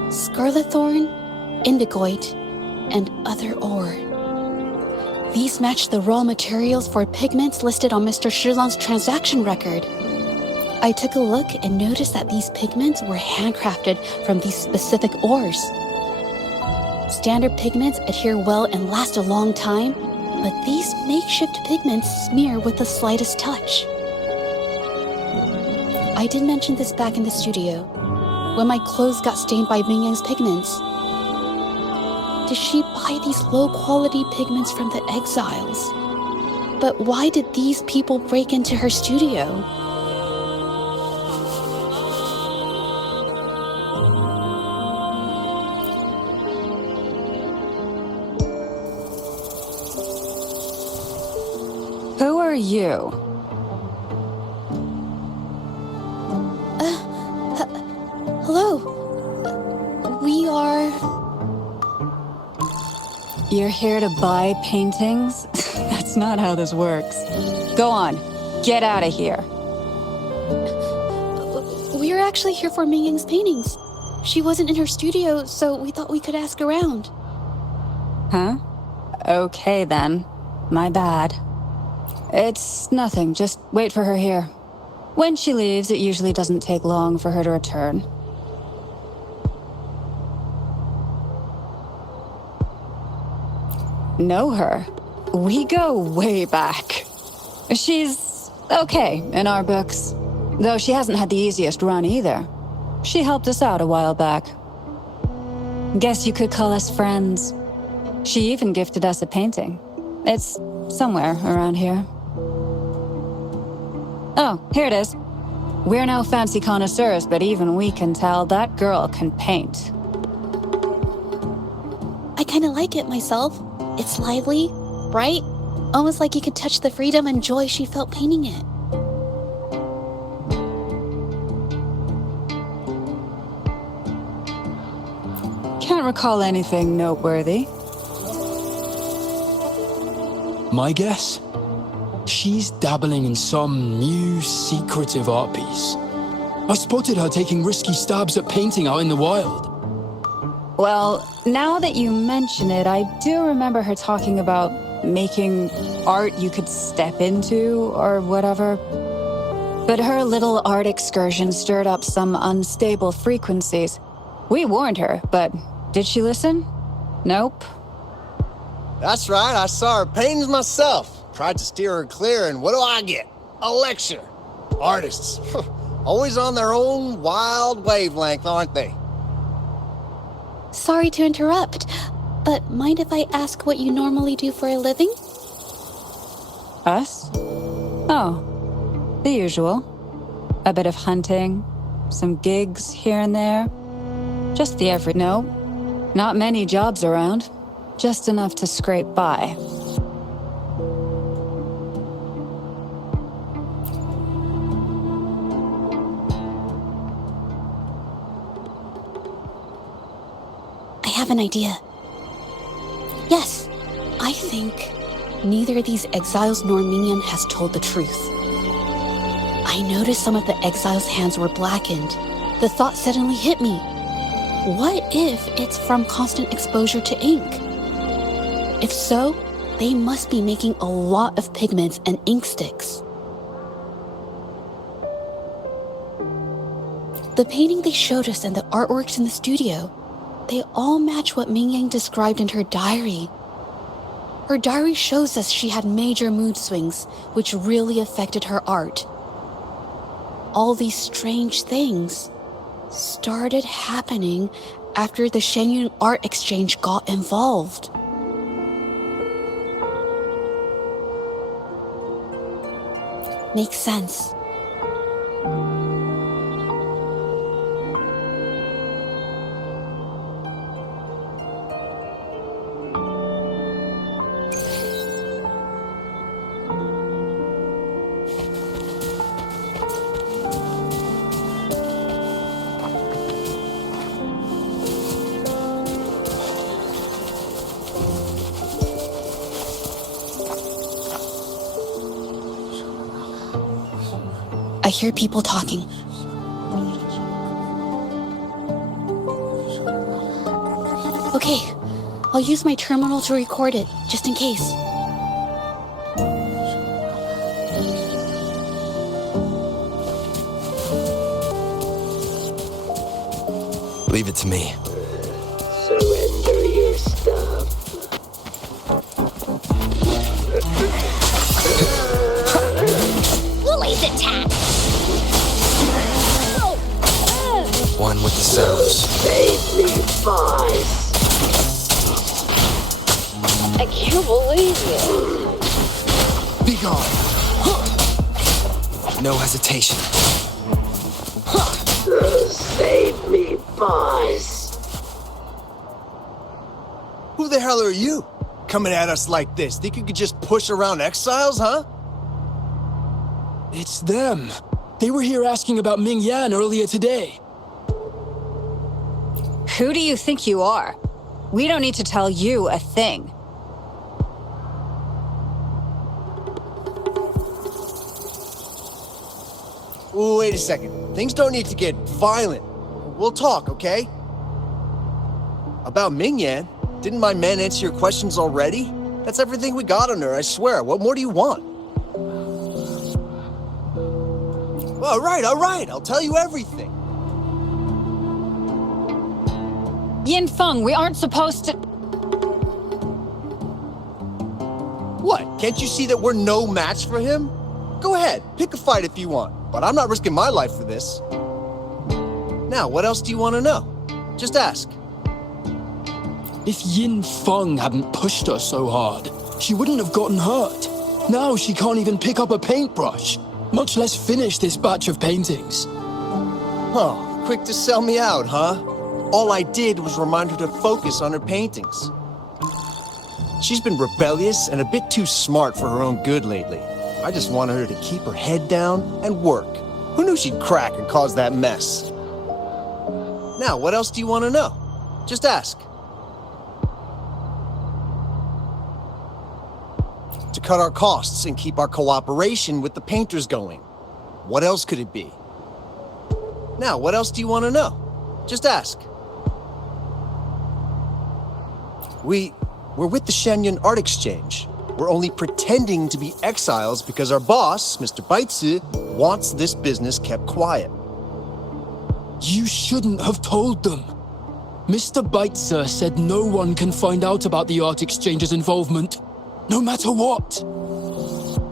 Scarlet thorn, indigoite, and other ore. These match the raw materials for pigments listed on Mr. Shilang's transaction record. I took a look and noticed that these pigments were handcrafted from these specific ores. Standard pigments adhere well and last a long time, but these makeshift pigments smear with the slightest touch. I did mention this back in the studio, when my clothes got stained by Ming Yang's pigments. Did she buy these low-quality pigments from the exiles? But why did these people break into her studio? Who are you? Hello. We are... You're here to buy paintings? That's not how this works. Go on, get out of here. We're actually here for Ming Yang's paintings. She wasn't in her studio, so we thought we could ask around. Huh? Okay then. My bad. It's nothing, just wait for her here. When she leaves, it usually doesn't take long for her to return. Know her? We go way back. She's okay in our books, though she hasn't had the easiest run either. She helped us out a while back. Guess you could call us friends. She even gifted us a painting. It's somewhere around here. Oh, here it is. We're no fancy connoisseurs, but even we can tell that girl can paint. I kinda like it myself. It's lively, bright, almost like you could touch the freedom and joy she felt painting it. Can't recall anything noteworthy. My guess? She's dabbling in some new secretive art piece. I spotted her taking risky stabs at painting out in the wild. Well, now that you mention it, I do remember her talking about making art you could step into or whatever. But her little art excursion stirred up some unstable frequencies. We warned her, but did she listen? Nope. That's right, I saw her paintings myself. Tried to steer her clear, and what do I get? A lecture. Artists. Always on their own wild wavelength, aren't they? Sorry to interrupt, but mind if I ask what you normally do for a living? Us? Oh, the usual. A bit of hunting, some gigs here and there. Just the every... No, not many jobs around. Just enough to scrape by. I have an idea. Yes, I think neither these exiles nor Minion has told the truth. I noticed some of the exiles' hands were blackened. The thought suddenly hit me. What if it's from constant exposure to ink? If so, they must be making a lot of pigments and ink sticks. The painting they showed us and the artworks in the studio, they all match what Ming Yang described in her diary. Her diary shows us she had major mood swings, which really affected her art. All these strange things. started happening after the Shenyun Art Exchange got involved. Makes sense. I hear people talking. Okay, I'll use my terminal to record it, just in case. Leave it to me. Surrender your stuff. Lily's attack! One with the sounds. Save me, boys. I can't believe it. Be gone. No hesitation. Save me, boys. Who the hell are you? Coming at us like this? Think you could just push around exiles, huh? It's them. They were here asking about Ming Yan earlier today. Who do you think you are? We don't need to tell you a thing. Wait a second. Things don't need to get violent. We'll talk, okay? About Ming Yan, didn't my man answer your questions already? That's everything we got on her, I swear. What more do you want? All right, I'll tell you everything. Yin Feng, we aren't supposed to... What, can't you see that we're no match for him? Go ahead, pick a fight if you want, but I'm not risking my life for this. Now, what else do you want to know? Just ask. If Yin Feng hadn't pushed her so hard, she wouldn't have gotten hurt. Now she can't even pick up a paintbrush, much less finish this batch of paintings. Huh, quick to sell me out, huh? All I did was remind her to focus on her paintings. She's been rebellious and a bit too smart for her own good lately. I just wanted her to keep her head down and work. Who knew she'd crack and cause that mess? Now, what else do you want to know? Just ask. To cut our costs and keep our cooperation with the painters going. What else could it be? Now, what else do you want to know? Just ask. We're with the Shenyun Art Exchange. We're only pretending to be exiles because our boss, Mr. Baitsu, wants this business kept quiet. You shouldn't have told them. Mr. Baitzer said no one can find out about the art exchange's involvement, no matter what.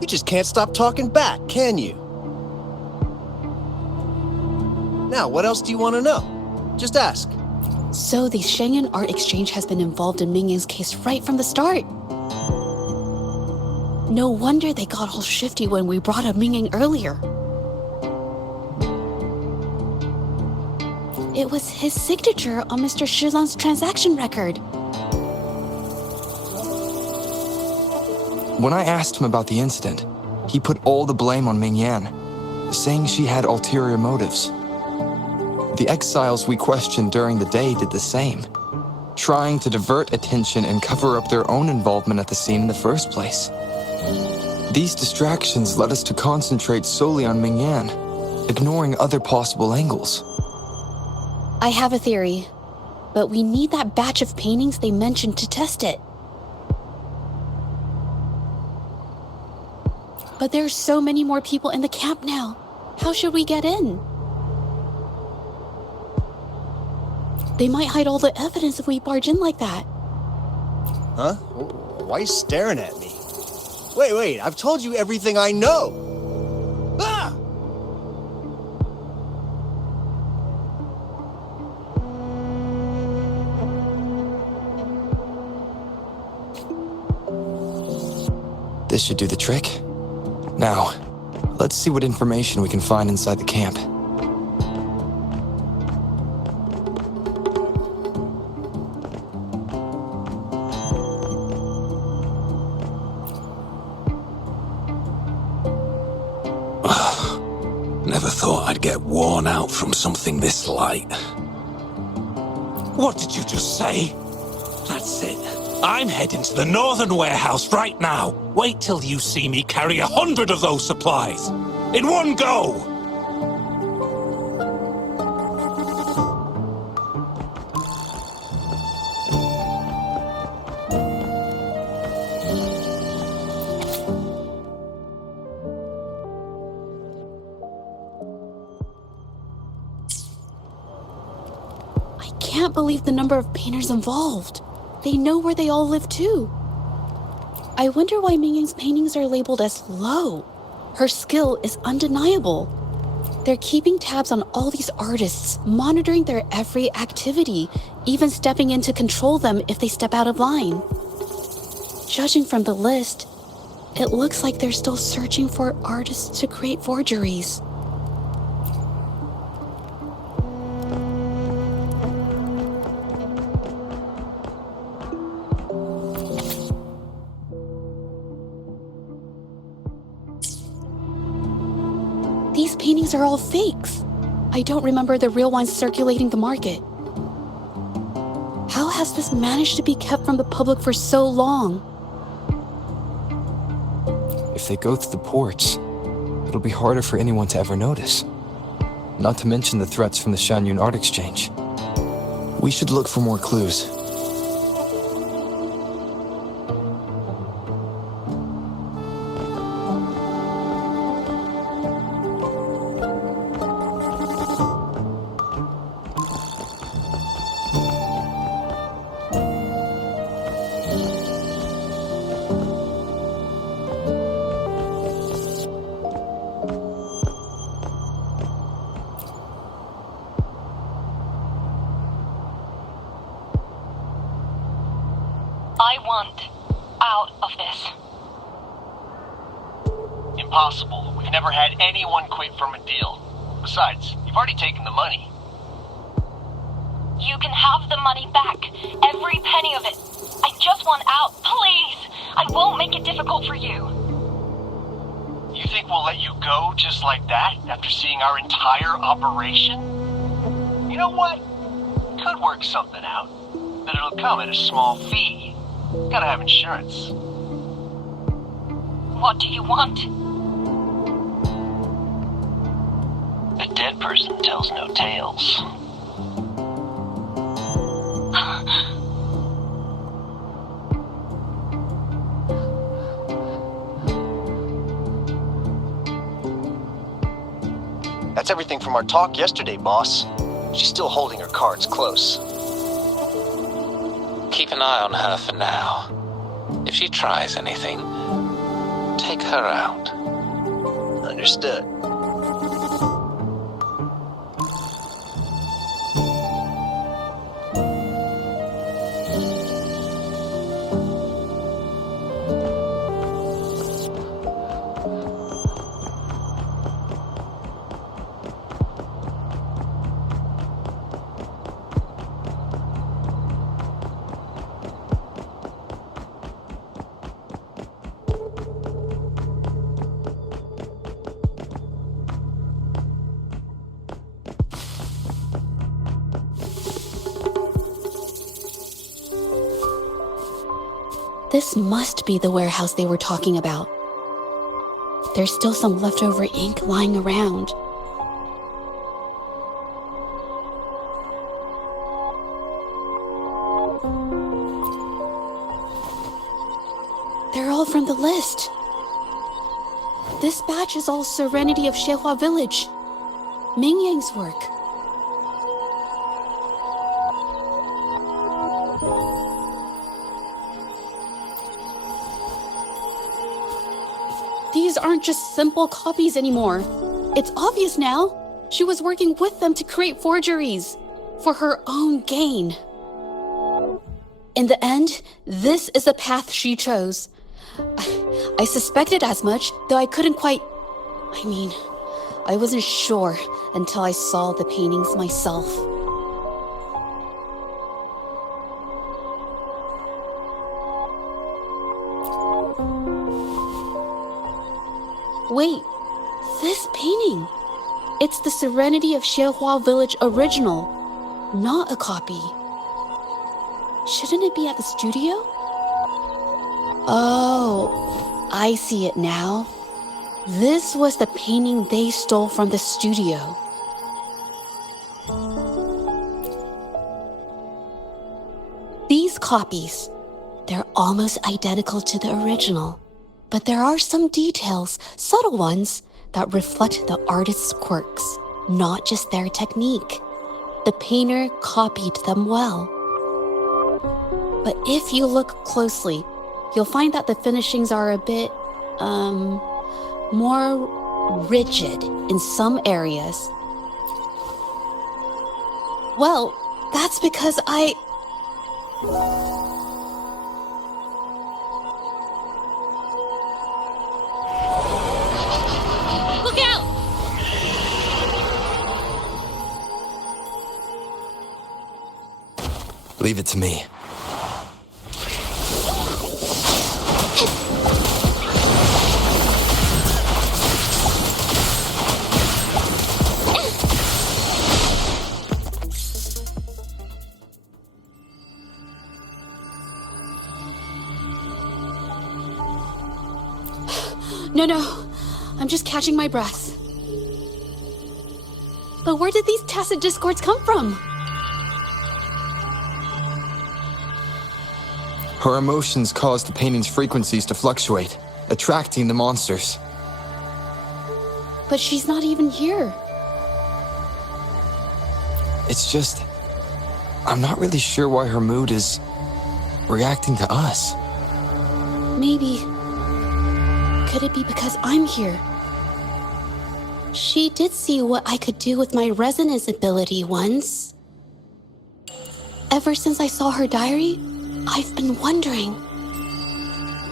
You just can't stop talking back, can you? Now, what else do you want to know? Just ask. So the Shenyun Art Exchange has been involved in Ming Yan's case right from the start. No wonder they got all shifty when we brought up Ming Yang earlier. It was his signature on Mr. Shizan's transaction record. When I asked him about the incident, he put all the blame on Ming Yan, saying she had ulterior motives. The exiles we questioned during the day did the same, trying to divert attention and cover up their own involvement at the scene in the first place. These distractions led us to concentrate solely on Ming Yan, ignoring other possible angles. I have a theory, but we need that batch of paintings they mentioned to test it. But there's so many more people in the camp now. How should we get in? They might hide all the evidence if we barge in like that. Huh? Why are you staring at me? Wait, I've told you everything I know. Ah! This should do the trick. Now, let's see what information we can find inside the camp. Never thought I'd get worn out from something this light. What did you just say? That's it. I'm heading to the northern warehouse right now. Wait till you see me carry 100 of those supplies. In one go! I can't believe the number of painters involved. They know where they all live too. I wonder why Mingyang's paintings are labeled as low. Her skill is undeniable. They're keeping tabs on all these artists, monitoring their every activity, even stepping in to control them if they step out of line. Judging from the list, it looks like they're still searching for artists to create forgeries. These paintings are all fakes. I don't remember the real ones circulating the market. How has this managed to be kept from the public for so long? If they go through the ports, it'll be harder for anyone to ever notice. Not to mention the threats from the Shanyun Art Exchange. We should look for more clues. I want out of this. Impossible. We've never had anyone quit from a deal. Besides, you've already taken the money. You can have the money back. Every penny of it. I just want out. Please! I won't make it difficult for you. You think we'll let you go just like that after seeing our entire operation? You know what? Could work something out. But it'll come at a small fee. Gotta have insurance. What do you want? A dead person tells no tales. That's everything from our talk yesterday, boss. She's still holding her cards close. Keep an eye on her for now. If she tries anything, take her out. Understood. This must be the warehouse they were talking about. There's still some leftover ink lying around. They're all from the list. This batch is all Serenity of Shehua Village. Mingyang's work. These aren't just simple copies anymore. It's obvious now. She was working with them to create forgeries for her own gain. In the end, this is the path she chose. I suspected as much, though I couldn't quite... I wasn't sure until I saw the paintings myself. Wait, this painting. It's the Serenity of Xiehua Village original, not a copy. Shouldn't it be at the studio? Oh, I see it now. This was the painting they stole from the studio. These copies, they're almost identical to the original, but there are some details, subtle ones, that reflect the artist's quirks, not just their technique. The painter copied them well. But if you look closely, you'll find that the finishings are a bit, more rigid in some areas. Well, that's because Look out! Leave it to me. No, I'm just catching my breath. But where did these tacit discords come from? Her emotions caused the painting's frequencies to fluctuate, attracting the monsters. But she's not even here. It's just... I'm not really sure why her mood is reacting to us. Maybe... Could it be because I'm here? She did see what I could do with my resonance ability once. Ever since I saw her diary, I've been wondering.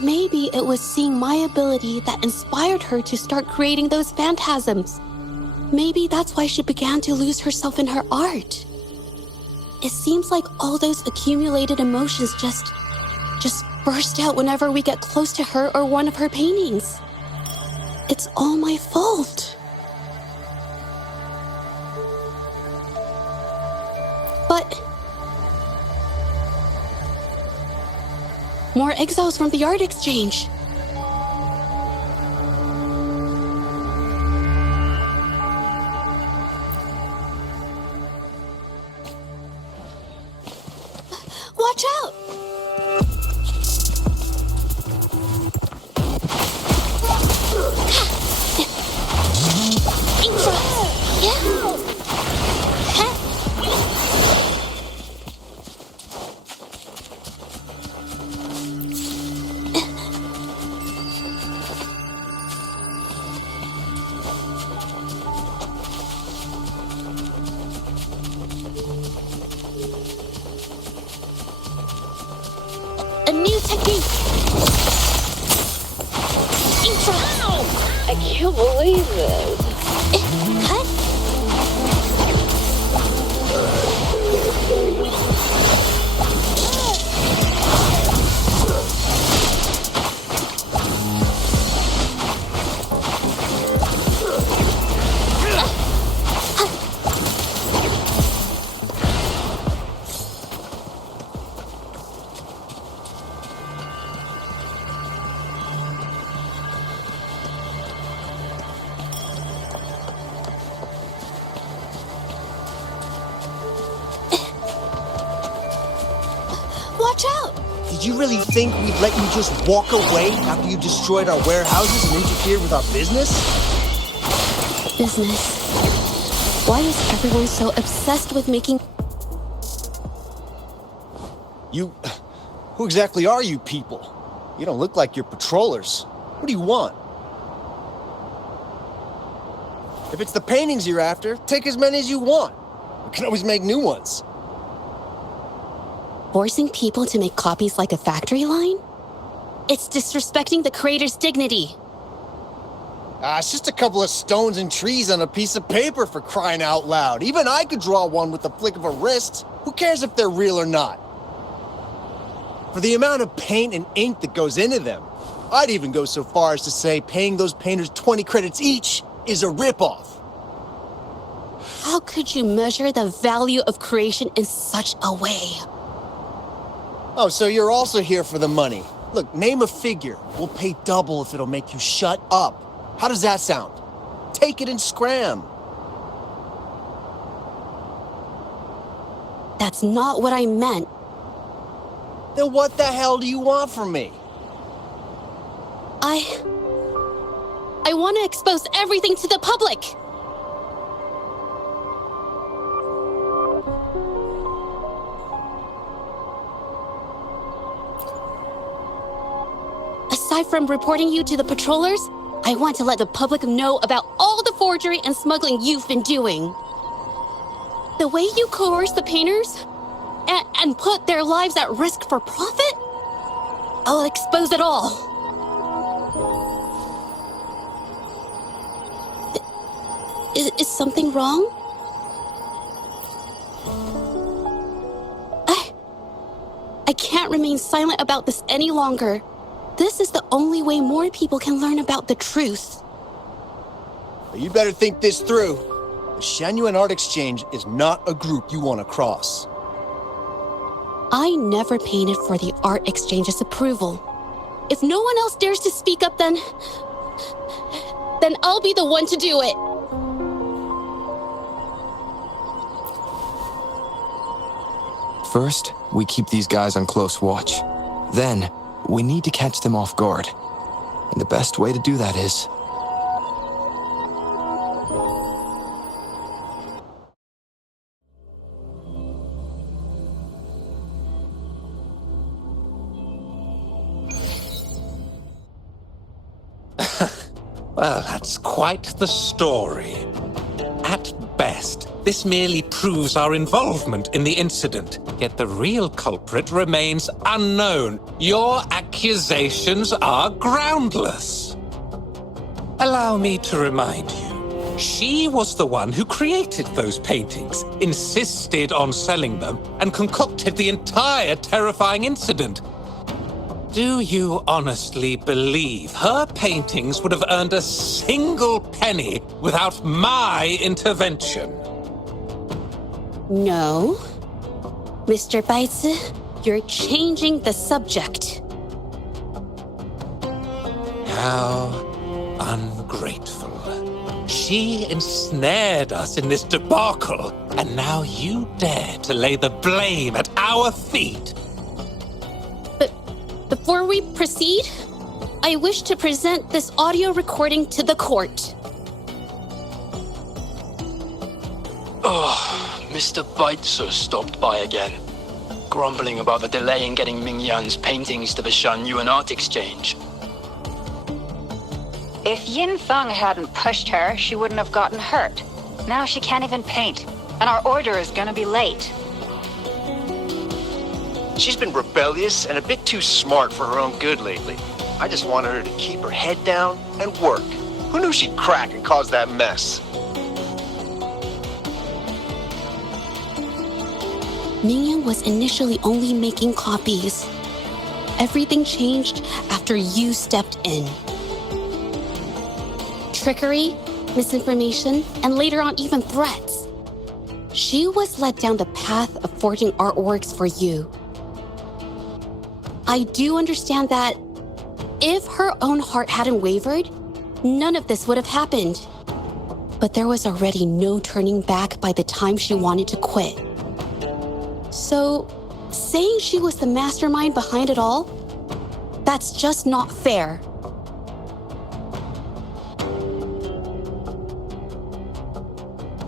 Maybe it was seeing my ability that inspired her to start creating those phantasms. Maybe that's why she began to lose herself in her art. It seems like all those accumulated emotions just burst out whenever we get close to her or one of her paintings. It's all my fault. But... more exiles from the art exchange. Watch out! A new technique! I can't believe this. Cut? Watch out! Did you really think we'd let you just walk away after you destroyed our warehouses and interfered with our business? Business. Why is everyone so obsessed with making... You... Who exactly are you people? You don't look like you're patrollers. What do you want? If it's the paintings you're after, take as many as you want. We can always make new ones. Forcing people to make copies like a factory line? It's disrespecting the creator's dignity. It's just a couple of stones and trees on a piece of paper, for crying out loud. Even I could draw one with the flick of a wrist. Who cares if they're real or not? For the amount of paint and ink that goes into them, I'd even go so far as to say paying those painters 20 credits each is a ripoff. How could you measure the value of creation in such a way? Oh, so you're also here for the money. Look, name a figure. We'll pay double if it'll make you shut up. How does that sound? Take it and scram. That's not what I meant. Then what the hell do you want from me? I want to expose everything to the public. Aside from reporting you to the patrollers, I want to let the public know about all the forgery and smuggling you've been doing. The way you coerce the painters and put their lives at risk for profit? I'll expose it all. Is something wrong? I can't remain silent about this any longer. This is the only way more people can learn about the truth. You better think this through. The Shangyuan Art Exchange is not a group you want to cross. I never painted for the Art Exchange's approval. If no one else dares to speak up, then I'll be the one to do it. First, we keep these guys on close watch. Then, we need to catch them off guard. And the best way to do that is... Well, that's quite the story. At best, this merely proves our involvement in the incident, yet the real culprit remains unknown. Your accusations are groundless. Allow me to remind you, she was the one who created those paintings, insisted on selling them, and concocted the entire terrifying incident. Do you honestly believe her paintings would have earned a single penny without my intervention? No. Mr. Baitsu, you're changing the subject. How ungrateful. She ensnared us in this debacle, and now you dare to lay the blame at our feet. Before we proceed, I wish to present this audio recording to the court. Oh, Mr. Baitsu stopped by again, grumbling about the delay in getting Mingyan's paintings to the Shangyuan Art Exchange. If Yin Feng hadn't pushed her, she wouldn't have gotten hurt. Now she can't even paint, and our order is gonna be late. She's been rebellious and a bit too smart for her own good lately. I just wanted her to keep her head down and work. Who knew she'd crack and cause that mess? Mingyan was initially only making copies. Everything changed after you stepped in. Trickery, misinformation, and later on even threats. She was led down the path of forging artworks for you. I do understand that if her own heart hadn't wavered, none of this would have happened. But there was already no turning back by the time she wanted to quit. So, saying she was the mastermind behind it all, that's just not fair.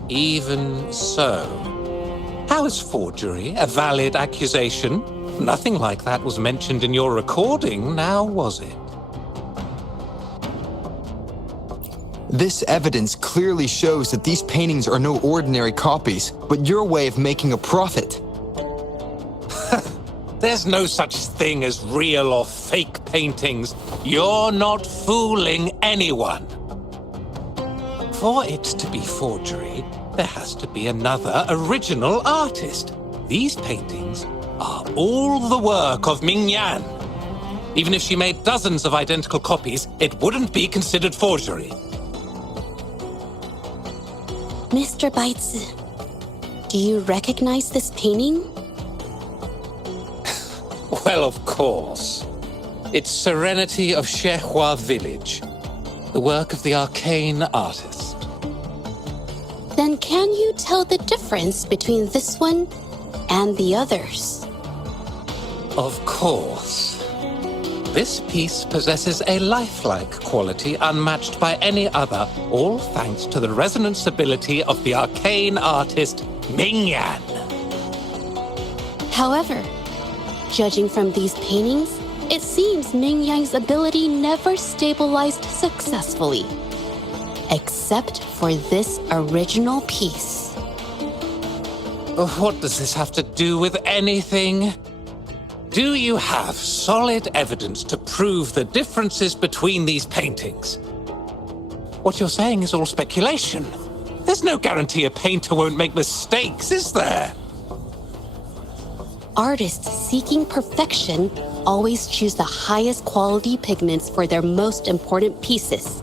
Even so, how is forgery a valid accusation? Nothing like that was mentioned in your recording, now was it? This evidence clearly shows that these paintings are no ordinary copies, but your way of making a profit. There's no such thing as real or fake paintings. You're not fooling anyone. For it to be forgery, there has to be another original artist. These paintings are all the work of Ming Yan. Even if she made dozens of identical copies, it wouldn't be considered forgery. Mr. Baitsu, do you recognize this painting? Well, of course. It's Serenity of Zhehua Village, the work of the arcane artist. Then can you tell the difference between this one and the others? Of course. This piece possesses a lifelike quality unmatched by any other, all thanks to the resonance ability of the arcane artist Ming Yan. However, judging from these paintings, it seems Ming Yan's ability never stabilized successfully, except for this original piece. What does this have to do with anything? Do you have solid evidence to prove the differences between these paintings? What you're saying is all speculation. There's no guarantee a painter won't make mistakes, is there? Artists seeking perfection always choose the highest quality pigments for their most important pieces.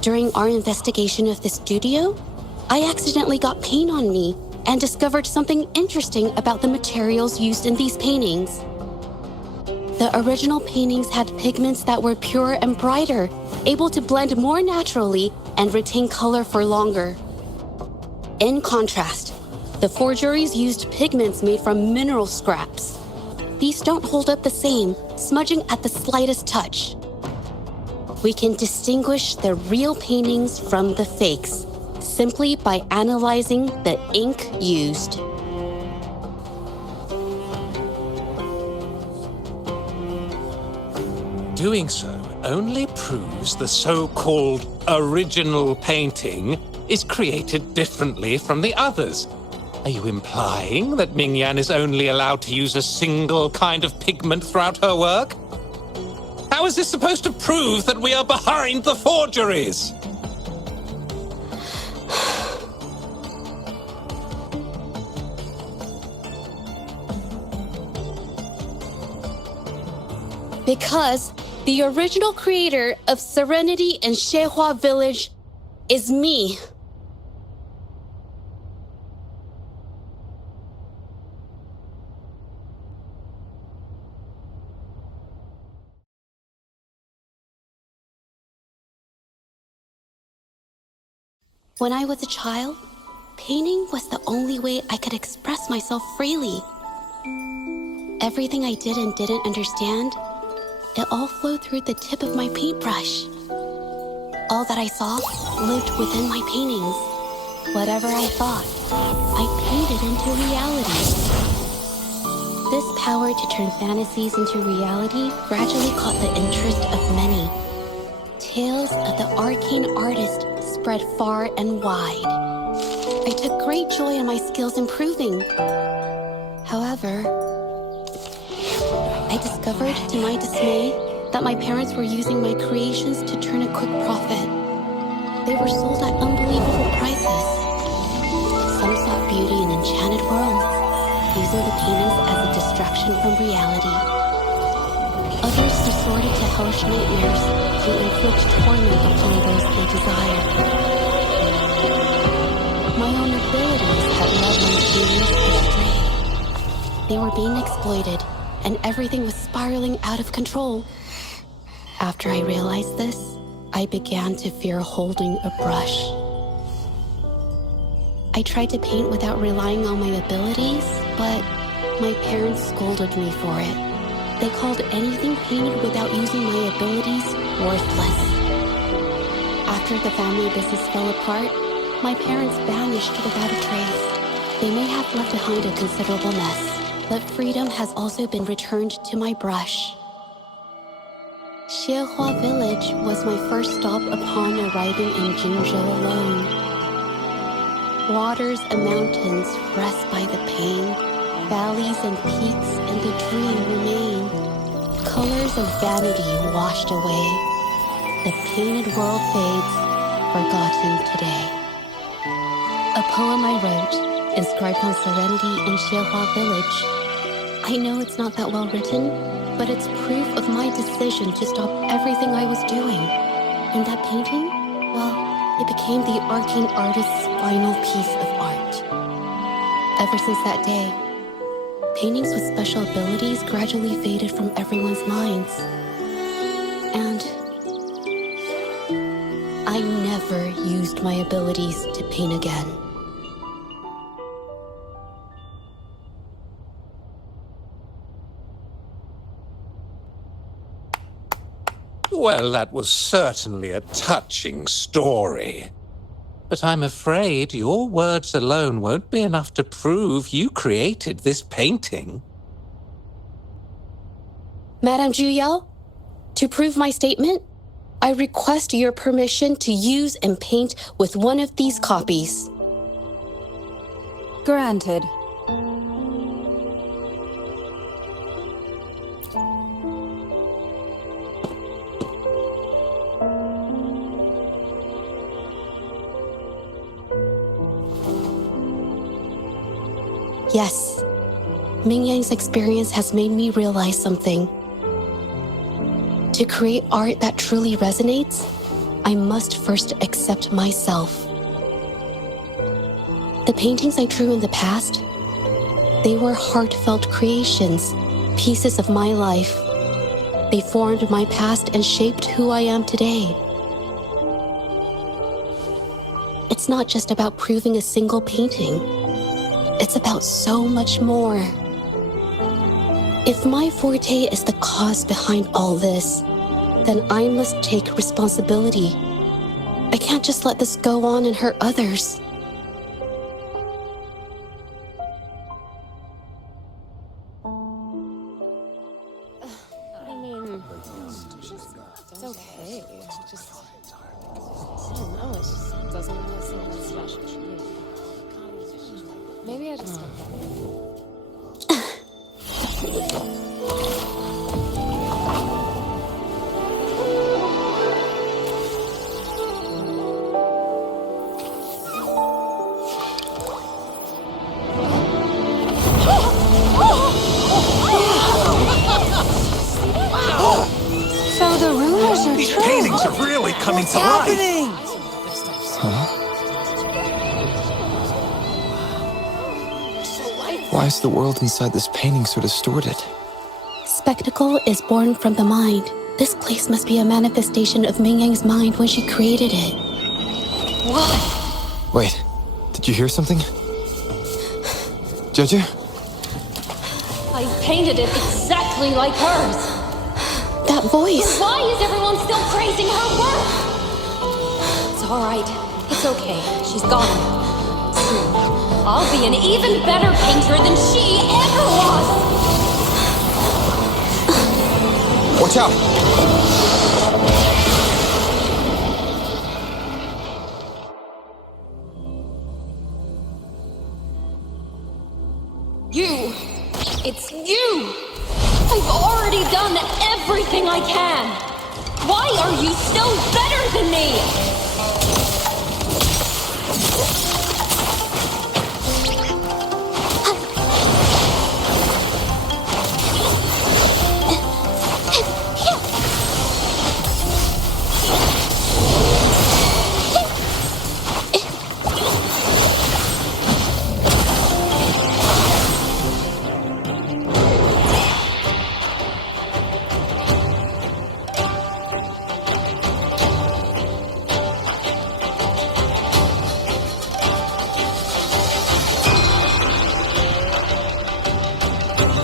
During our investigation of the studio, I accidentally got paint on me and discovered something interesting about the materials used in these paintings. The original paintings had pigments that were purer and brighter, able to blend more naturally and retain color for longer. In contrast, the forgeries used pigments made from mineral scraps. These don't hold up the same, smudging at the slightest touch. We can distinguish the real paintings from the fakes simply by analyzing the ink used. Doing so only proves the so-called original painting is created differently from the others. Are you implying that Ming Yan is only allowed to use a single kind of pigment throughout her work? How is this supposed to prove that we are behind the forgeries? Because the original creator of Serenity in Zhehua Village is me. When I was a child, painting was the only way I could express myself freely. Everything I did and didn't understand, it all flowed through the tip of my paintbrush. All that I saw lived within my paintings. Whatever I thought, I painted into reality. This power to turn fantasies into reality gradually caught the interest of many. Tales of the arcane artist spread far and wide. I took great joy in my skills improving. However, I discovered, to my dismay, that my parents were using my creations to turn a quick profit. They were sold at unbelievable prices. Some sought beauty in enchanted worlds, using the paintings as a distraction from reality. Others resorted to hellish nightmares to inflict torment upon those they desired. My own abilities had led my paintings astray. They were being exploited, and everything was spiraling out of control. After I realized this, I began to fear holding a brush. I tried to paint without relying on my abilities, but my parents scolded me for it. They called anything painted without using my abilities worthless. After the family business fell apart, my parents vanished without a trace. They may have left behind a considerable mess, but freedom has also been returned to my brush. Zhehua Village was my first stop upon arriving in Jinzhou alone. Waters and mountains rest by the pain, valleys and peaks and the dream remain. Colors of vanity washed away. The painted world fades, forgotten today. A poem I wrote, inscribed on serenity in Xiehua village. I know it's not that well written, but it's proof of my decision to stop everything I was doing. And that painting, well, it became the arcane artist's final piece of art. Ever since that day, paintings with special abilities gradually faded from everyone's minds. And I never used my abilities to paint again. Well, that was certainly a touching story. But I'm afraid your words alone won't be enough to prove you created this painting. Madame Juyao, to prove my statement, I request your permission to use and paint with one of these copies. Granted. Yes, Ming Yang's experience has made me realize something. To create art that truly resonates, I must first accept myself. The paintings I drew in the past, they were heartfelt creations, pieces of my life. They formed my past and shaped who I am today. It's not just about proving a single painting. It's about so much more. If my forte is the cause behind all this, then I must take responsibility. I can't just let this go on and hurt others. I mean, it's okay. It's just, I don't know, it just doesn't really seem that special to me. Maybe I just don't get it. So the rumors are These true. paintings are really coming to life. Why is the world inside this painting so distorted? Spectacle is born from the mind. This place must be a manifestation of Ming Yang's mind when she created it. What? Wait, did you hear something? Zhezhi? I painted it exactly like hers. That voice. Why is everyone still praising her work? It's all right. It's okay. She's gone. Soon, I'll be an even better painter than she ever was. Watch out! You! It's you! I've already done everything I can! Why are you still better than me?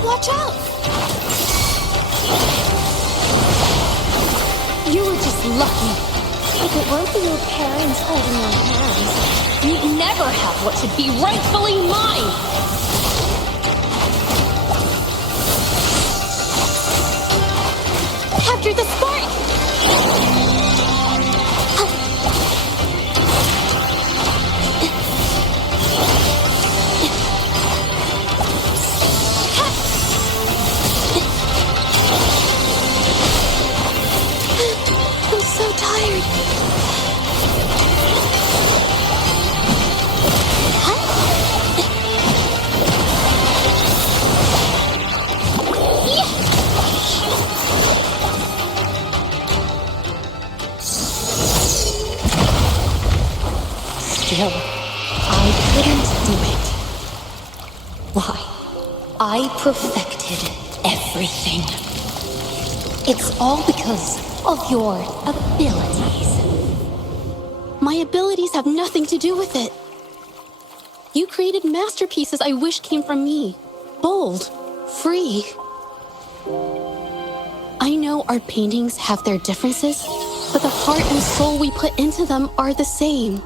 Watch out! You were just lucky. If it weren't for your parents holding your hands, you'd never have what should be rightfully mine! Capture the spark! I couldn't do it. Why? I perfected everything. It's all because of your abilities. My abilities have nothing to do with it. You created masterpieces I wish came from me. Bold, free. I know our paintings have their differences, but the heart and soul we put into them are the same.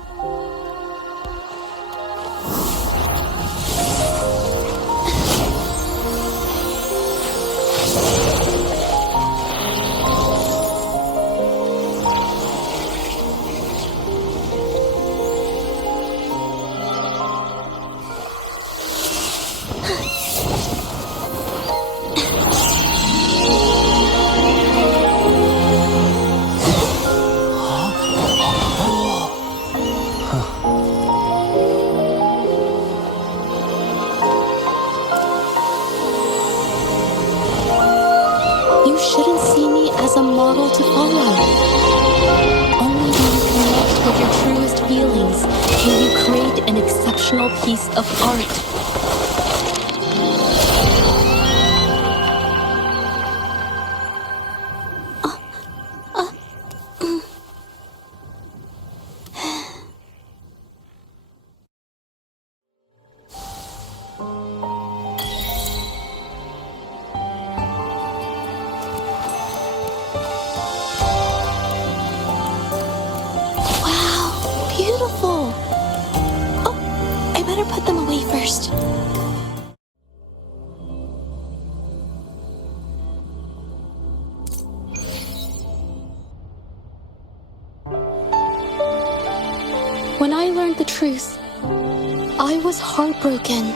You shouldn't see me as a model to follow. Only when you connect with your truest feelings can you create an exceptional piece of art. Wow, beautiful. Oh, I better put them away first. When I learned the truth, I was heartbroken.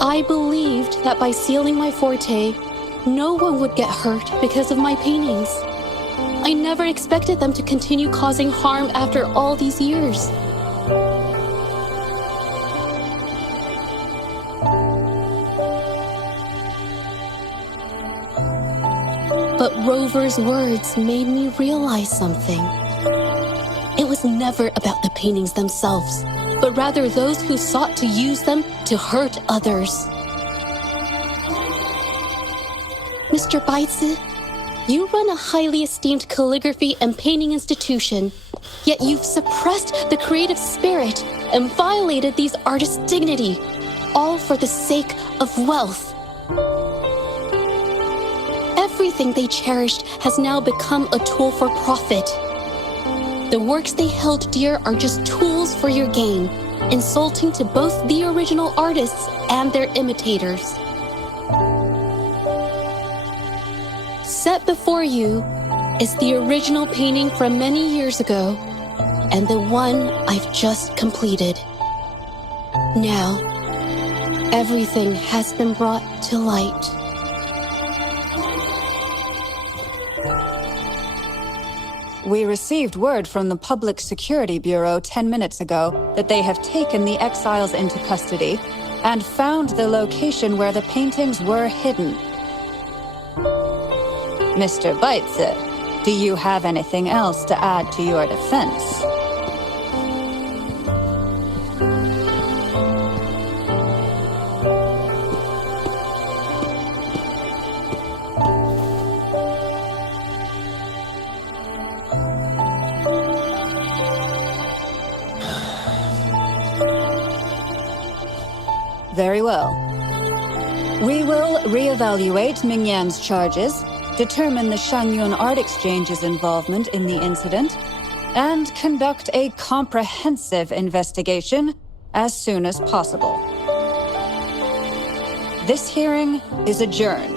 I believed that by sealing my forte, no one would get hurt because of my paintings. I never expected them to continue causing harm after all these years. But Rover's words made me realize something. It was never about the paintings themselves, but rather those who sought to use them to hurt others. Mr. Baitsu, you run a highly esteemed calligraphy and painting institution, yet you've suppressed the creative spirit and violated these artists' dignity, all for the sake of wealth. Everything they cherished has now become a tool for profit. The works they held dear are just tools for your gain, insulting to both the original artists and their imitators. Set before you is the original painting from many years ago, and the one I've just completed. Now, everything has been brought to light. We received word from the Public Security Bureau 10 minutes ago that they have taken the exiles into custody and found the location where the paintings were hidden. Mr. Baitsu, do you have anything else to add to your defense? Very well. We will reevaluate Mingyan's charges, determine the Shangyun Art Exchange's involvement in the incident, and conduct a comprehensive investigation as soon as possible. This hearing is adjourned.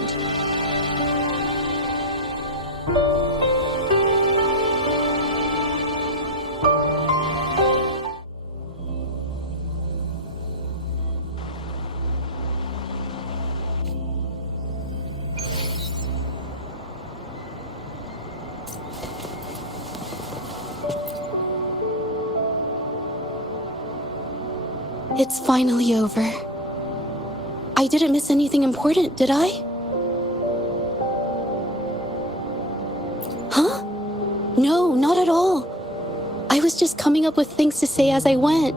It's finally over. I didn't miss anything important, did I? Huh? No, not at all. I was just coming up with things to say as I went.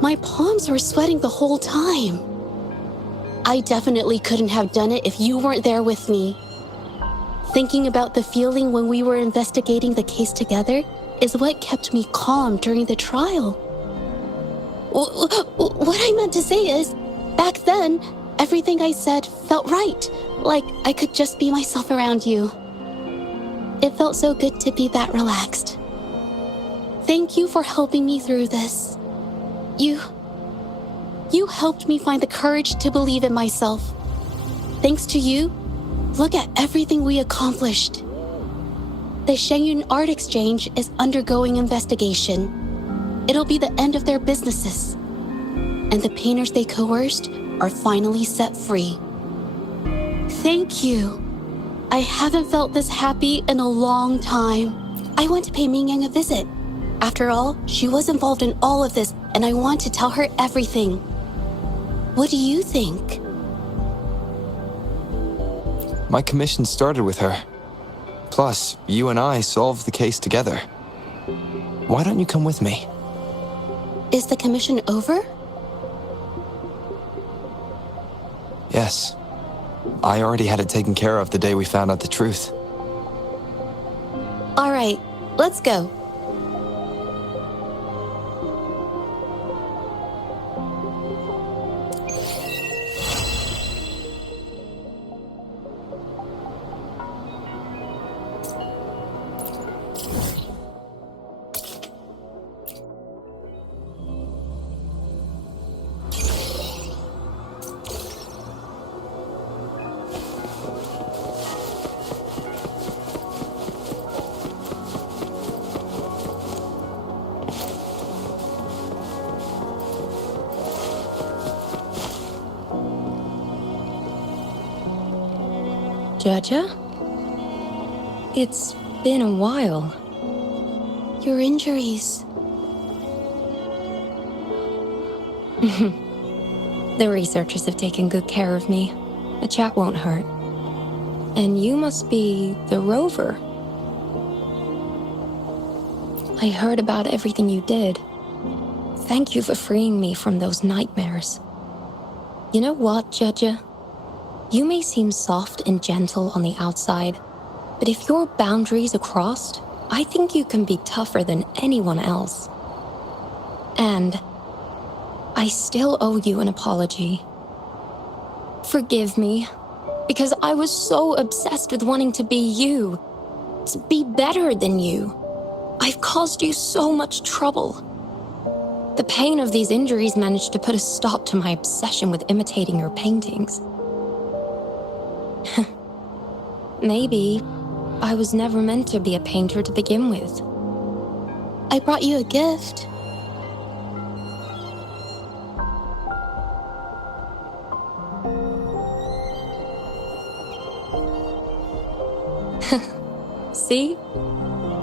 My palms were sweating the whole time. I definitely couldn't have done it if you weren't there with me. Thinking about the feeling when we were investigating the case together is what kept me calm during the trial. What I meant to say is, back then, everything I said felt right, like I could just be myself around you. It felt so good to be that relaxed. Thank you for helping me through this. You helped me find the courage to believe in myself. Thanks to you, look at everything we accomplished. The Shenyun Art Exchange is undergoing investigation. It'll be the end of their businesses. And the painters they coerced are finally set free. Thank you. I haven't felt this happy in a long time. I want to pay Mingyang a visit. After all, she was involved in all of this, and I want to tell her everything. What do you think? My commission started with her. Plus, you and I solved the case together. Why don't you come with me? Is the commission over? Yes. I already had it taken care of the day we found out the truth. All right, let's go. Zhezhi? It's been a while. Your injuries. The researchers have taken good care of me. A chat won't hurt. And you must be the rover. I heard about everything you did. Thank you for freeing me from those nightmares. You know what, Zhezhi? You may seem soft and gentle on the outside, but if your boundaries are crossed, I think you can be tougher than anyone else. And I still owe you an apology. Forgive me, because I was so obsessed with wanting to be you, to be better than you. I've caused you so much trouble. The pain of these injuries managed to put a stop to my obsession with imitating your paintings. Maybe I was never meant to be a painter to begin with. I brought you a gift. See?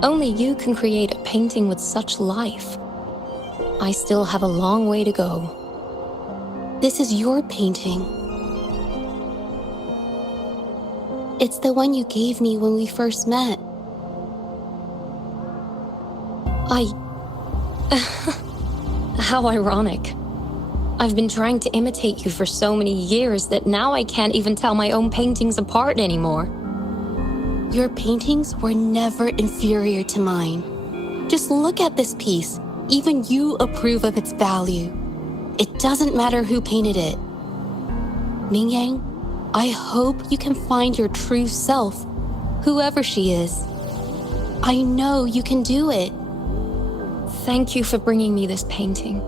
Only you can create a painting with such life. I still have a long way to go. This is your painting. It's the one you gave me when we first met. How ironic. I've been trying to imitate you for so many years that now I can't even tell my own paintings apart anymore. Your paintings were never inferior to mine. Just look at this piece. Even you approve of its value. It doesn't matter who painted it. Mingyang, I hope you can find your true self, whoever she is. I know you can do it. Thank you for bringing me this painting.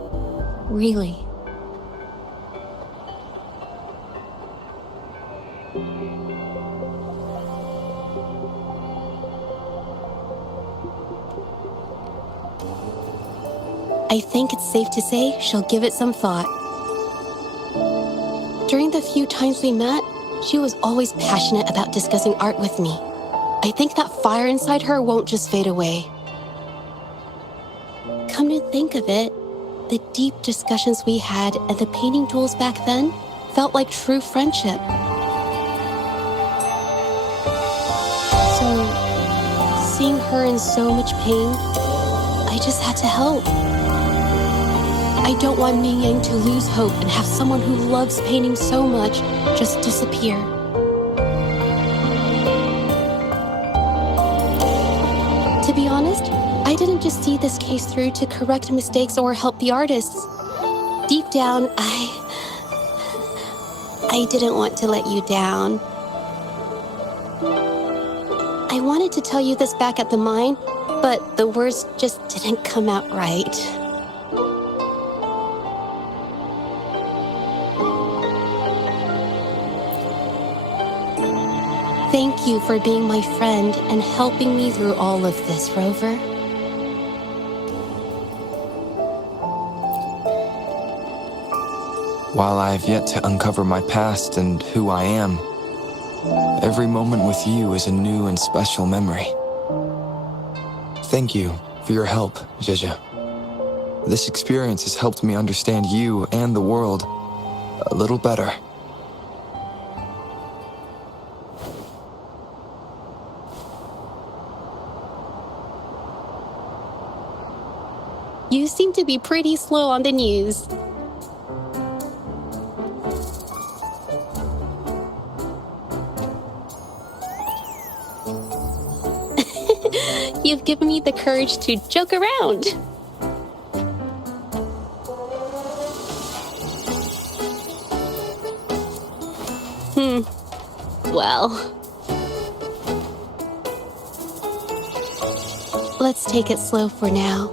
Really. I think it's safe to say she'll give it some thought. During the few times we met, she was always passionate about discussing art with me. I think that fire inside her won't just fade away. Come to think of it, the deep discussions we had and the painting duels back then felt like true friendship. So, seeing her in so much pain, I I just had to help. I don't want Ming Yang to lose hope and have someone who loves painting so much just disappear. To be honest, I didn't just see this case through to correct mistakes or help the artists. Deep down, I didn't want to let you down. I wanted to tell you this back at the mine, but the words just didn't come out right. Thank you for being my friend and helping me through all of this, Rover. While I have yet to uncover my past and who I am, every moment with you is a new and special memory. Thank you for your help, Zhezhi. This experience has helped me understand you and the world a little better. You seem to be pretty slow on the news. You've given me the courage to joke around. Well, let's take it slow for now.